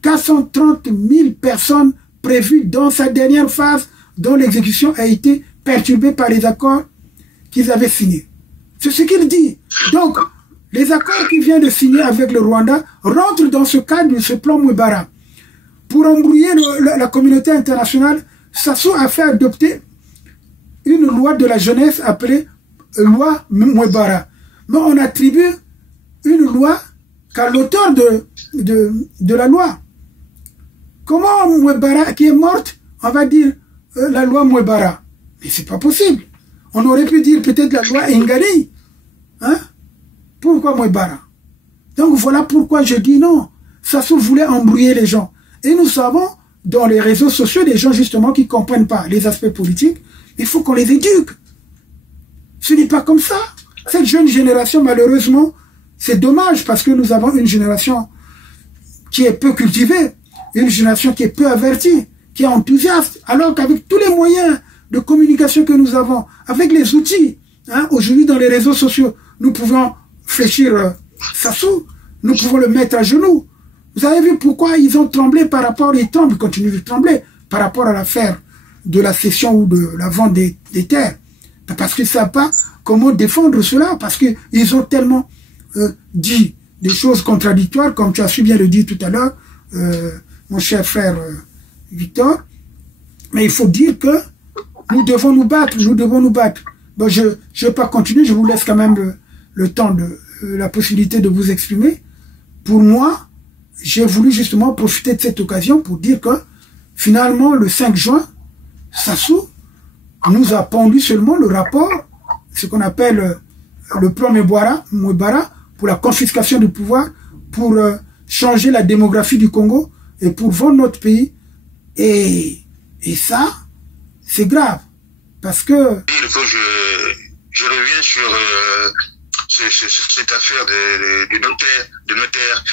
430 000 personnes prévues dans sa dernière phase dont l'exécution a été perturbée par les accords qu'ils avaient signés. C'est ce qu'il dit. Donc, les accords qu'il vient de signer avec le Rwanda rentrent dans ce cadre de ce plan Mwebara. Pour embrouiller la communauté internationale, Sassou a fait adopter une loi de la jeunesse appelée loi Mwebara. Mais on attribue une loi qu'à l'auteur de la loi. Comment Mwebara, qui est morte, on va dire la loi Mwebara? Mais c'est pas possible. On aurait pu dire peut-être la loi Ingani. Hein? Pourquoi Mwebara? Donc voilà pourquoi je dis non. Sassou voulait embrouiller les gens. Et nous savons, dans les réseaux sociaux, des gens justement qui ne comprennent pas les aspects politiques, il faut qu'on les éduque. Ce n'est pas comme ça. Cette jeune génération, malheureusement, c'est dommage parce que nous avons une génération qui est peu cultivée, une génération qui est peu avertie, qui est enthousiaste, alors qu'avec tous les moyens de communication que nous avons, avec les outils, hein, aujourd'hui dans les réseaux sociaux, nous pouvons fléchir Sassou, nous pouvons le mettre à genoux. Vous avez vu pourquoi ils ont tremblé par rapport, ils continuent de trembler par rapport à l'affaire de la cession ou de la vente des terres. Parce qu'ils ne savent pas comment défendre cela, parce qu'ils ont tellement dit des choses contradictoires, comme tu as su bien le dire tout à l'heure, mon cher frère Victor. Mais il faut dire que nous devons nous battre, nous devons nous battre. Bon, je ne vais pas continuer, je vous laisse quand même le temps, la possibilité de vous exprimer. Pour moi, j'ai voulu justement profiter de cette occasion pour dire que finalement, le 5 juin, Sassou nous a pondu seulement le rapport, ce qu'on appelle le plan Mwebara, pour la confiscation du pouvoir, pour changer la démographie du Congo et pour vendre notre pays. Et ça, c'est grave. Parce que... Il faut que je reviens sur cette affaire de notaire.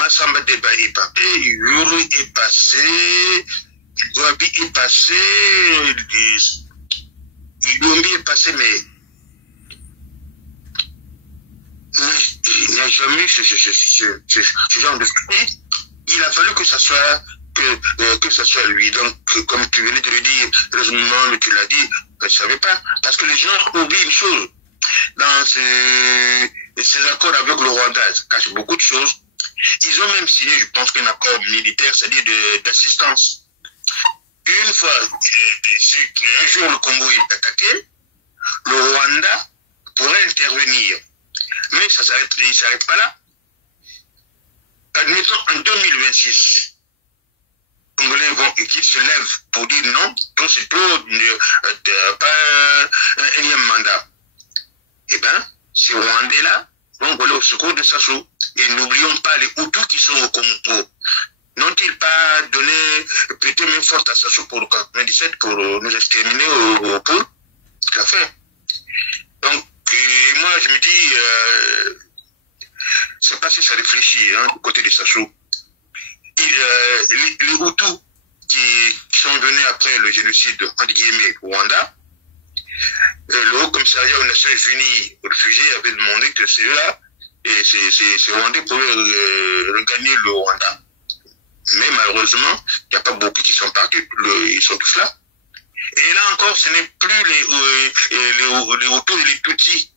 Massamba Deba est passé, Yuru est passé, Gwabi est passé, Yombi est passé, mais il n'y a jamais eu ce genre de fait. Il a fallu que ça soit lui. Donc, comme tu venais de le dire, heureusement tu l'as dit, je ne savais pas. Parce que les gens oublient une chose. Dans ces accords avec le Rwanda, ça cache beaucoup de choses. Ils ont même signé, je pense, un accord militaire, c'est-à-dire d'assistance. Une fois, un jour le Congo est attaqué, le Rwanda pourrait intervenir. Mais ça ne s'arrête pas là. Admettons, en 2026, les Congolais qui se lèvent pour dire non, c'est trop, pas un énième mandat. Eh bien, ces Rwandais-là vont voler au secours de Sassou. Et n'oublions pas les Hutus qui sont au Congo. N'ont-ils pas donné, prêté main forte à Sassou pour le 97 pour nous exterminer au pôle? Tout à fait. Donc, moi, je me dis, c'est pas si ça réfléchit, hein, du côté de Sassou. Les Hutus qui sont venus après le génocide, entre guillemets, au Rwanda, le Haut Commissariat aux Nations Unies aux réfugiés avait demandé que ceux-là, et ces Rwandais pouvaient regagner le Rwanda. Mais malheureusement, il n'y a pas beaucoup qui sont partis, ils sont tous là. Et là encore, ce n'est plus les Hutus et les Tutsis.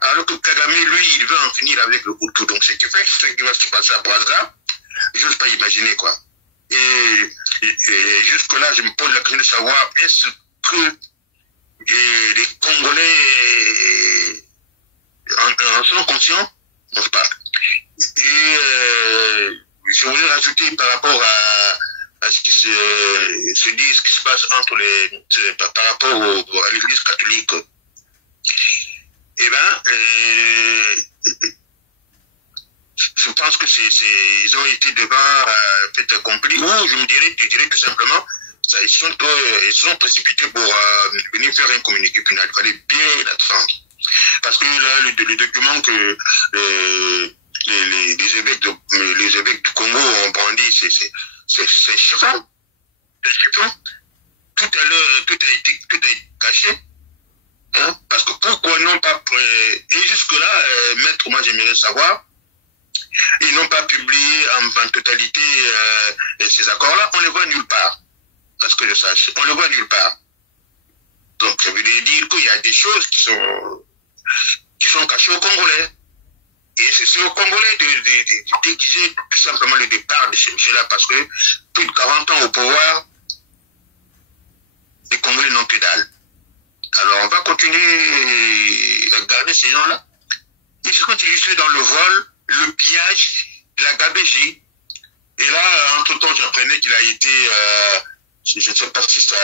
Alors que Kagame, lui, il veut en finir avec le Hutu. Donc, ce qui fait ce qui va se passer à Brazza, je n'ose pas imaginer, quoi. Et jusque-là, je me pose la question de savoir, est-ce que les Congolais en sont conscients? Je ne sais pas. Et je voulais rajouter par rapport à ce qui se dit, ce qui se passe entre par rapport à l'Église catholique. Eh bien, je pense que ils ont été devant fait accompli. Ou je dirais tout simplement, ils sont précipités pour venir faire un communiqué final. Il fallait bien l'attendre. Parce que là, le document que les évêques du Congo ont brandi, c'est chiffrant. Tout a été caché. Hein? Parce que pourquoi non pas... Et jusque-là, maître, moi j'aimerais savoir, ils n'ont pas publié en totalité ces accords-là, on les voit nulle part. Parce que je sache, on les voit nulle part. Donc ça veut dire qu'il y a des choses qui sont cachées aux Congolais. Et c'est aux Congolais de déguiser tout simplement le départ de Michel-là, parce que plus de 40 ans au pouvoir, les Congolais n'ont que dalle. Alors on va continuer à garder ces gens-là. Ils se sont illustrés dans le vol, le pillage, la gabégie. Et là, entre-temps, j'apprenais qu'il a été, je ne sais pas si c'est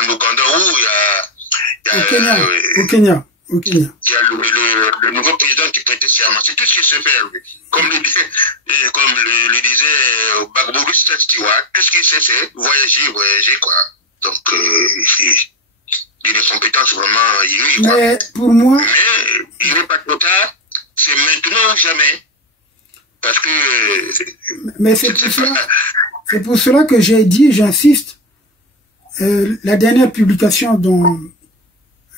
en Ouganda ou il y a au Kenya. Il y a le nouveau président qui prêtait serment. C'est tout ce qui se fait, lui. Comme le disait Gbagbo Stewart, tout ce qu'il sait, c'est voyager, quoi. Donc, il a des compétences vraiment inouïes, quoi. Mais pour moi... Mais il n'est pas trop tard, c'est maintenant ou jamais. Parce que... Mais c'est pour cela que j'ai dit, j'insiste, la dernière publication dans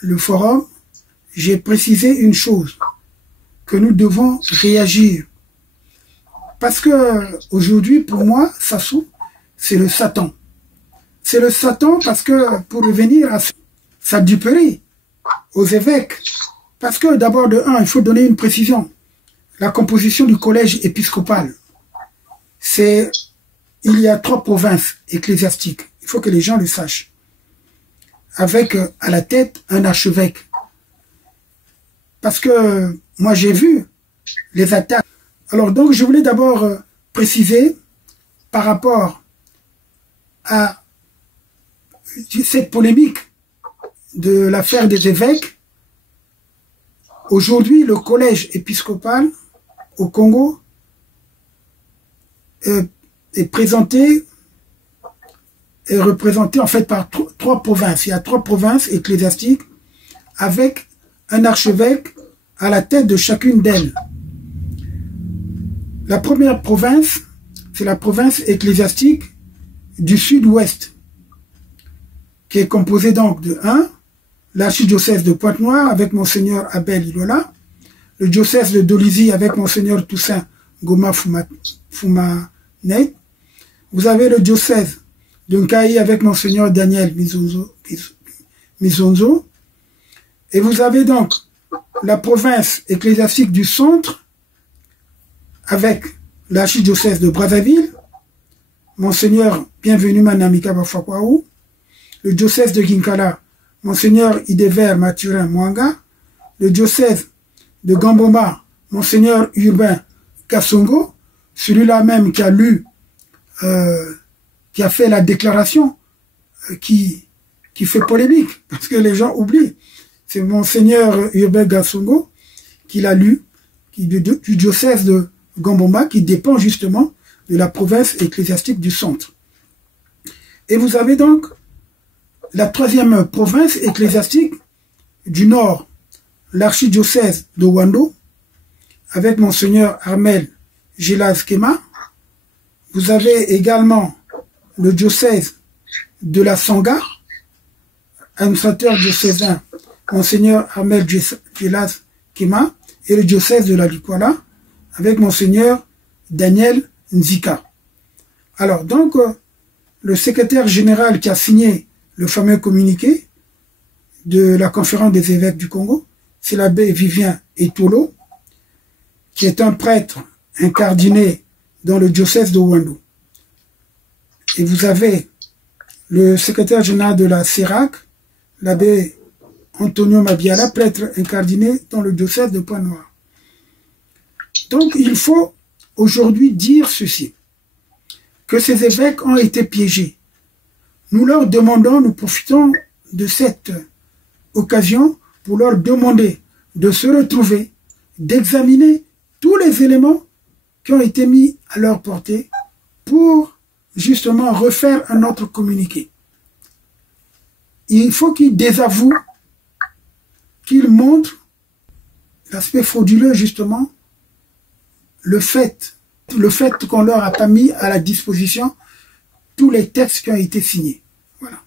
le forum, j'ai précisé une chose, que nous devons réagir. Parce que aujourd'hui, pour moi, Sassou, c'est le Satan. C'est le Satan parce que, pour revenir à sa duperie, aux évêques, parce que d'abord, de un, il faut donner une précision. La composition du collège épiscopal, il y a 3 provinces ecclésiastiques. Il faut que les gens le sachent. Avec à la tête un archevêque. Parce que moi j'ai vu les attaques. Alors donc je voulais d'abord préciser par rapport à cette polémique de l'affaire des évêques. Aujourd'hui, le collège épiscopal au Congo est représenté en fait par 3 provinces. Il y a 3 provinces ecclésiastiques avec un archevêque à la tête de chacune d'elles. La première province, c'est la province ecclésiastique du sud-ouest, qui est composée donc de 1, l'archidiocèse de Pointe-Noire avec Monseigneur Abel Ilola, le diocèse de Dolisie avec Monseigneur Toussaint Goma Foumanet, vous avez le diocèse de Nkaï avec Monseigneur Daniel Mizonzo, et vous avez donc la province ecclésiastique du centre avec l'archidiocèse de Brazzaville, Monseigneur Bienvenu Manamika Bafakwaou, le diocèse de Ginkala, Monseigneur Idever Mathurin Mwanga, le diocèse de Gamboma, Monseigneur Urbain Kassongo, celui-là même qui a lu, qui a fait la déclaration qui fait polémique, parce que les gens oublient. C'est Monseigneur Urbain Kassongo qui l'a lu, du diocèse de Gamboma, qui dépend justement de la province ecclésiastique du centre. Et vous avez donc la 3e province ecclésiastique du nord, l'archidiocèse de Wando, avec Monseigneur Armel Gélaz Kema. Vous avez également le diocèse de la Sangha, administrateur diocésain Monseigneur Armel Gélaz Kema, et le diocèse de la Likwala, avec Monseigneur Daniel Nzika. Alors donc, le secrétaire général qui a signé le fameux communiqué de la conférence des évêques du Congo, c'est l'abbé Vivien Etolo, qui est un prêtre incardiné dans le diocèse de Wando. Et vous avez le secrétaire général de la CERAC, l'abbé Antonio Mabiala, prêtre incardiné dans le diocèse de Pointe-Noire. Donc il faut aujourd'hui dire ceci, que ces évêques ont été piégés. Nous leur demandons, nous profitons de cette occasion pour leur demander de se retrouver, d'examiner tous les éléments qui ont été mis à leur portée pour justement refaire un autre communiqué. Il faut qu'ils désavouent, qu'ils montrent l'aspect frauduleux justement, le fait qu'on leur a pas mis à la disposition tous les textes qui ont été signés. Voilà.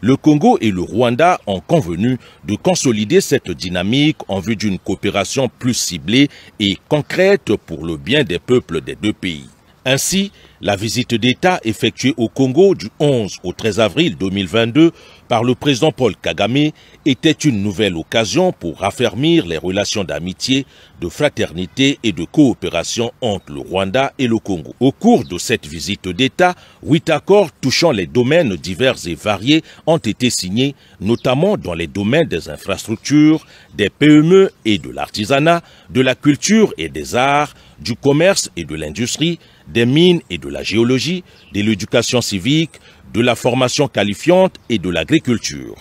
Le Congo et le Rwanda ont convenu de consolider cette dynamique en vue d'une coopération plus ciblée et concrète pour le bien des peuples des 2 pays. Ainsi, la visite d'État effectuée au Congo du 11 au 13 avril 2022 par le président Paul Kagame était une nouvelle occasion pour raffermir les relations d'amitié, de fraternité et de coopération entre le Rwanda et le Congo. Au cours de cette visite d'État, 8 accords touchant les domaines divers et variés ont été signés, notamment dans les domaines des infrastructures, des PME et de l'artisanat, de la culture et des arts, du commerce et de l'industrie, des mines et de la géologie, de l'éducation civique, de la formation qualifiante et de l'agriculture.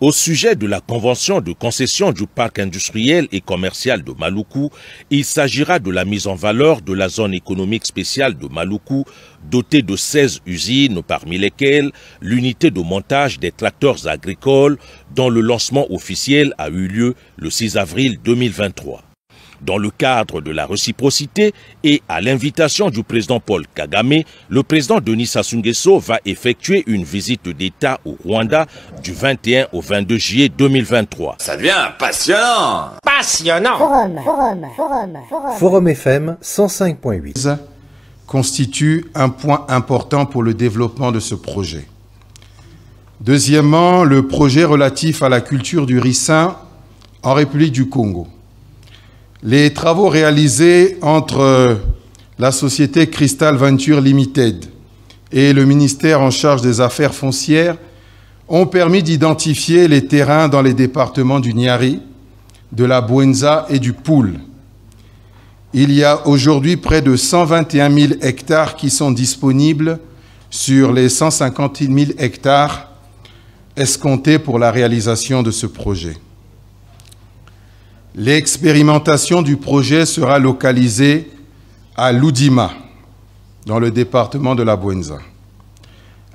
Au sujet de la convention de concession du parc industriel et commercial de Maluku, il s'agira de la mise en valeur de la zone économique spéciale de Maluku, dotée de 16 usines, parmi lesquelles l'unité de montage des tracteurs agricoles, dont le lancement officiel a eu lieu le 6 avril 2023. Dans le cadre de la réciprocité et à l'invitation du président Paul Kagame, le président Denis Sassou Nguesso va effectuer une visite d'État au Rwanda du 21 au 22 juillet 2023. Ça devient passionnant. Passionnant. Forum FM 105.8 constitue un point important pour le développement de ce projet. Deuxièmement, le projet relatif à la culture du ricin en République du Congo. Les travaux réalisés entre la société Crystal Venture Limited et le ministère en charge des affaires foncières ont permis d'identifier les terrains dans les départements du Niari, de la Bouenza et du Poul. Il y a aujourd'hui près de 121 000 hectares qui sont disponibles sur les 150 000 hectares escomptés pour la réalisation de ce projet. L'expérimentation du projet sera localisée à Loudima, dans le département de la Bouenza.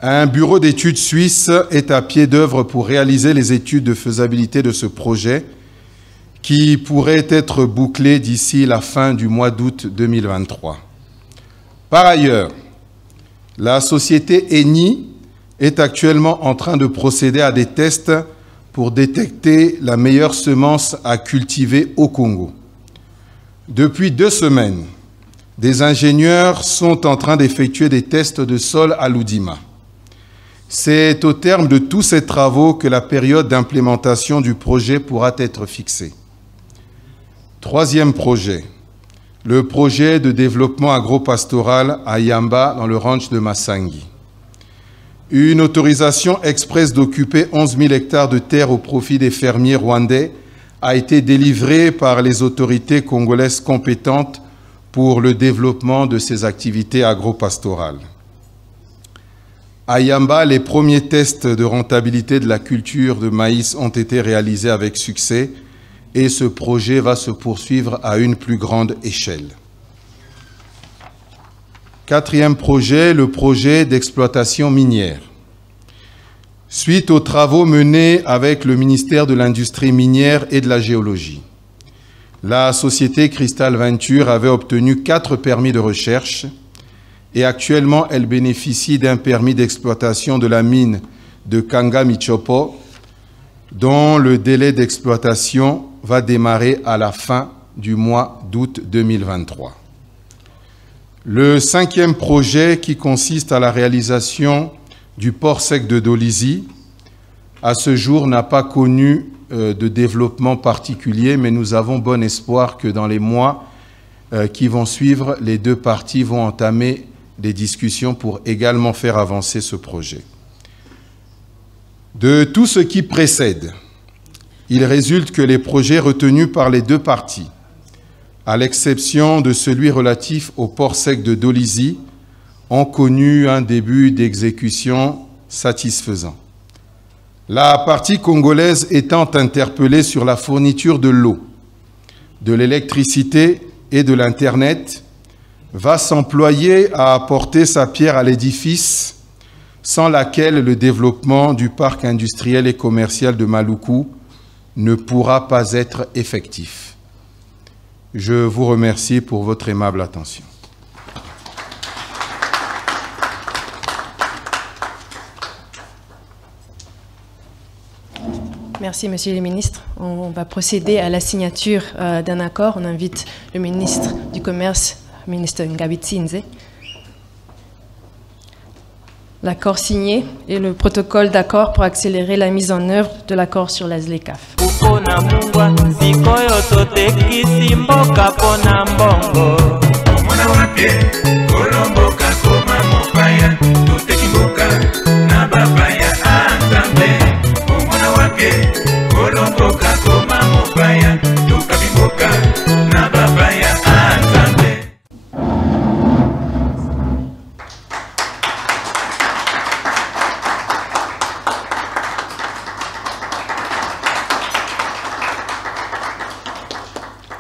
Un bureau d'études suisse est à pied d'œuvre pour réaliser les études de faisabilité de ce projet qui pourrait être bouclé d'ici la fin du mois d'août 2023. Par ailleurs, la société Eni est actuellement en train de procéder à des tests pour détecter la meilleure semence à cultiver au Congo. Depuis 2 semaines, des ingénieurs sont en train d'effectuer des tests de sol à Loudima. C'est au terme de tous ces travaux que la période d'implémentation du projet pourra être fixée. 3e projet, le projet de développement agropastoral à Yamba dans le ranch de Massangi. Une autorisation express d'occuper 11 000 hectares de terre au profit des fermiers rwandais a été délivrée par les autorités congolaises compétentes pour le développement de ces activités agropastorales. À Yamba, les premiers tests de rentabilité de la culture de maïs ont été réalisés avec succès et ce projet va se poursuivre à une plus grande échelle. 4e projet, le projet d'exploitation minière. Suite aux travaux menés avec le ministère de l'Industrie minière et de la Géologie, la société Crystal Venture avait obtenu 4 permis de recherche et actuellement elle bénéficie d'un permis d'exploitation de la mine de Kanga Michopo dont le délai d'exploitation va démarrer à la fin du mois d'août 2023. Le 5e projet qui consiste à la réalisation du port sec de Dolisie, à ce jour n'a pas connu de développement particulier, mais nous avons bon espoir que dans les mois qui vont suivre, les 2 parties vont entamer des discussions pour également faire avancer ce projet. De tout ce qui précède, il résulte que les projets retenus par les 2 parties, à l'exception de celui relatif au port sec de Dolisie, ont connu un début d'exécution satisfaisant. La partie congolaise étant interpellée sur la fourniture de l'eau, de l'électricité et de l'Internet, va s'employer à apporter sa pierre à l'édifice, sans laquelle le développement du parc industriel et commercial de Maluku ne pourra pas être effectif. Je vous remercie pour votre aimable attention. Merci, Monsieur le Ministre. On va procéder à la signature d'un accord. On invite le ministre du Commerce, ministre Ngabitsinze. L'accord signé est le protocole d'accord pour accélérer la mise en œuvre de l'accord sur la ZLECAf.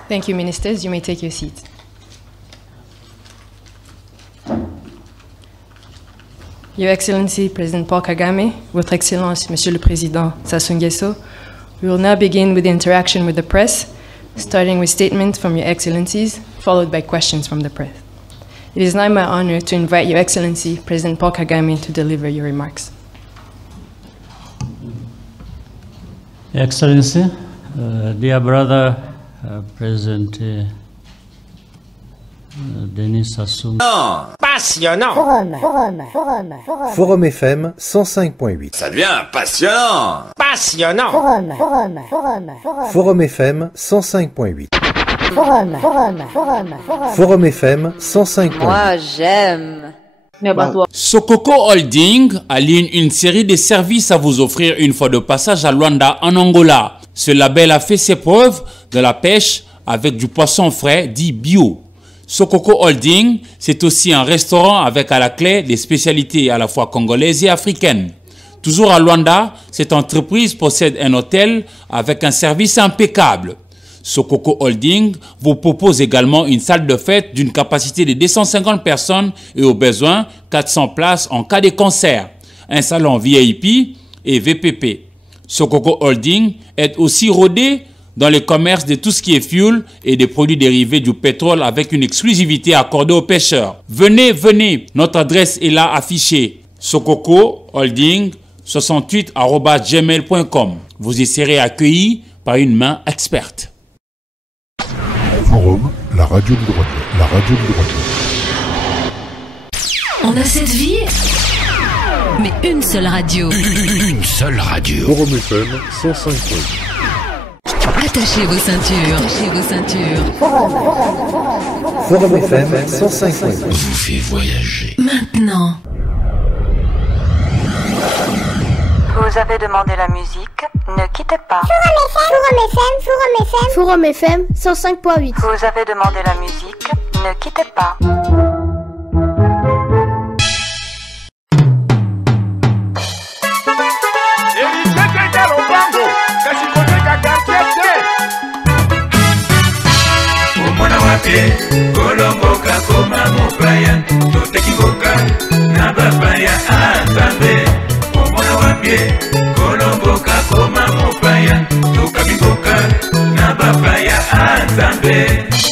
Thank you, Ministers. You may take your seats. Your Excellency, President Paul Kagame, Votre Excellence, Monsieur le Président Sassou Nguesso, we will now begin with the interaction with the press, starting with statements from Your Excellencies, followed by questions from the press. It is now my honor to invite Your Excellency, President Paul Kagame, to deliver your remarks. Your Excellency, dear brother, President Denis Sassou. Non, passionnant. Forum FM 105.8. Ça devient passionnant. Passionnant. Forum FM 105.8. Forum FM 105.8. Moi, j'aime. Sokoko Holding aligne une série de services à vous offrir une fois de passage à Luanda en Angola. Ce label a fait ses preuves de la pêche avec du poisson frais dit bio. Sokoko Holding, c'est aussi un restaurant avec à la clé des spécialités à la fois congolaises et africaines. Toujours à Luanda, cette entreprise possède un hôtel avec un service impeccable. Sokoko Holding vous propose également une salle de fête d'une capacité de 250 personnes et au besoin 400 places en cas de concert, un salon VIP et VPP. Sokoko Holding est aussi rodé dans le commerce de tout ce qui est fuel et des produits dérivés du pétrole avec une exclusivité accordée aux pêcheurs. Venez, venez, notre adresse est là affichée. Sokoko Holding 68@gmail.com. Vous y serez accueillis par une main experte. Forum, la radio du droit. La radio du droit. On a cette vie, mais une seule radio. Une seule radio. Forum FM 105.8. Attachez vos ceintures. Attachez vos ceintures. Forum FM 105.8. Vous fait voyager. Maintenant. Vous avez demandé la musique, ne quittez pas. Forum FM 105.8. Vous avez demandé la musique, ne quittez pas. Kolomboka koma mopaya, totekiboka na bapaya atambe. Omona wapie, kolomboka koma mopaya, tokabiboka na bapaya atambe.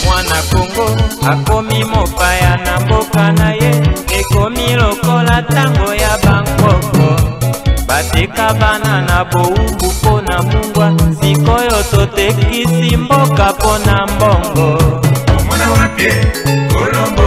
Mwana Kongo akomi mopaya na mboka na ye, ekomi lokola tango ya bankoko. Bateka bana na boubu pona mungwa, sikoyo totekisi mboka pona mbongo. Omona wapie, kolomboka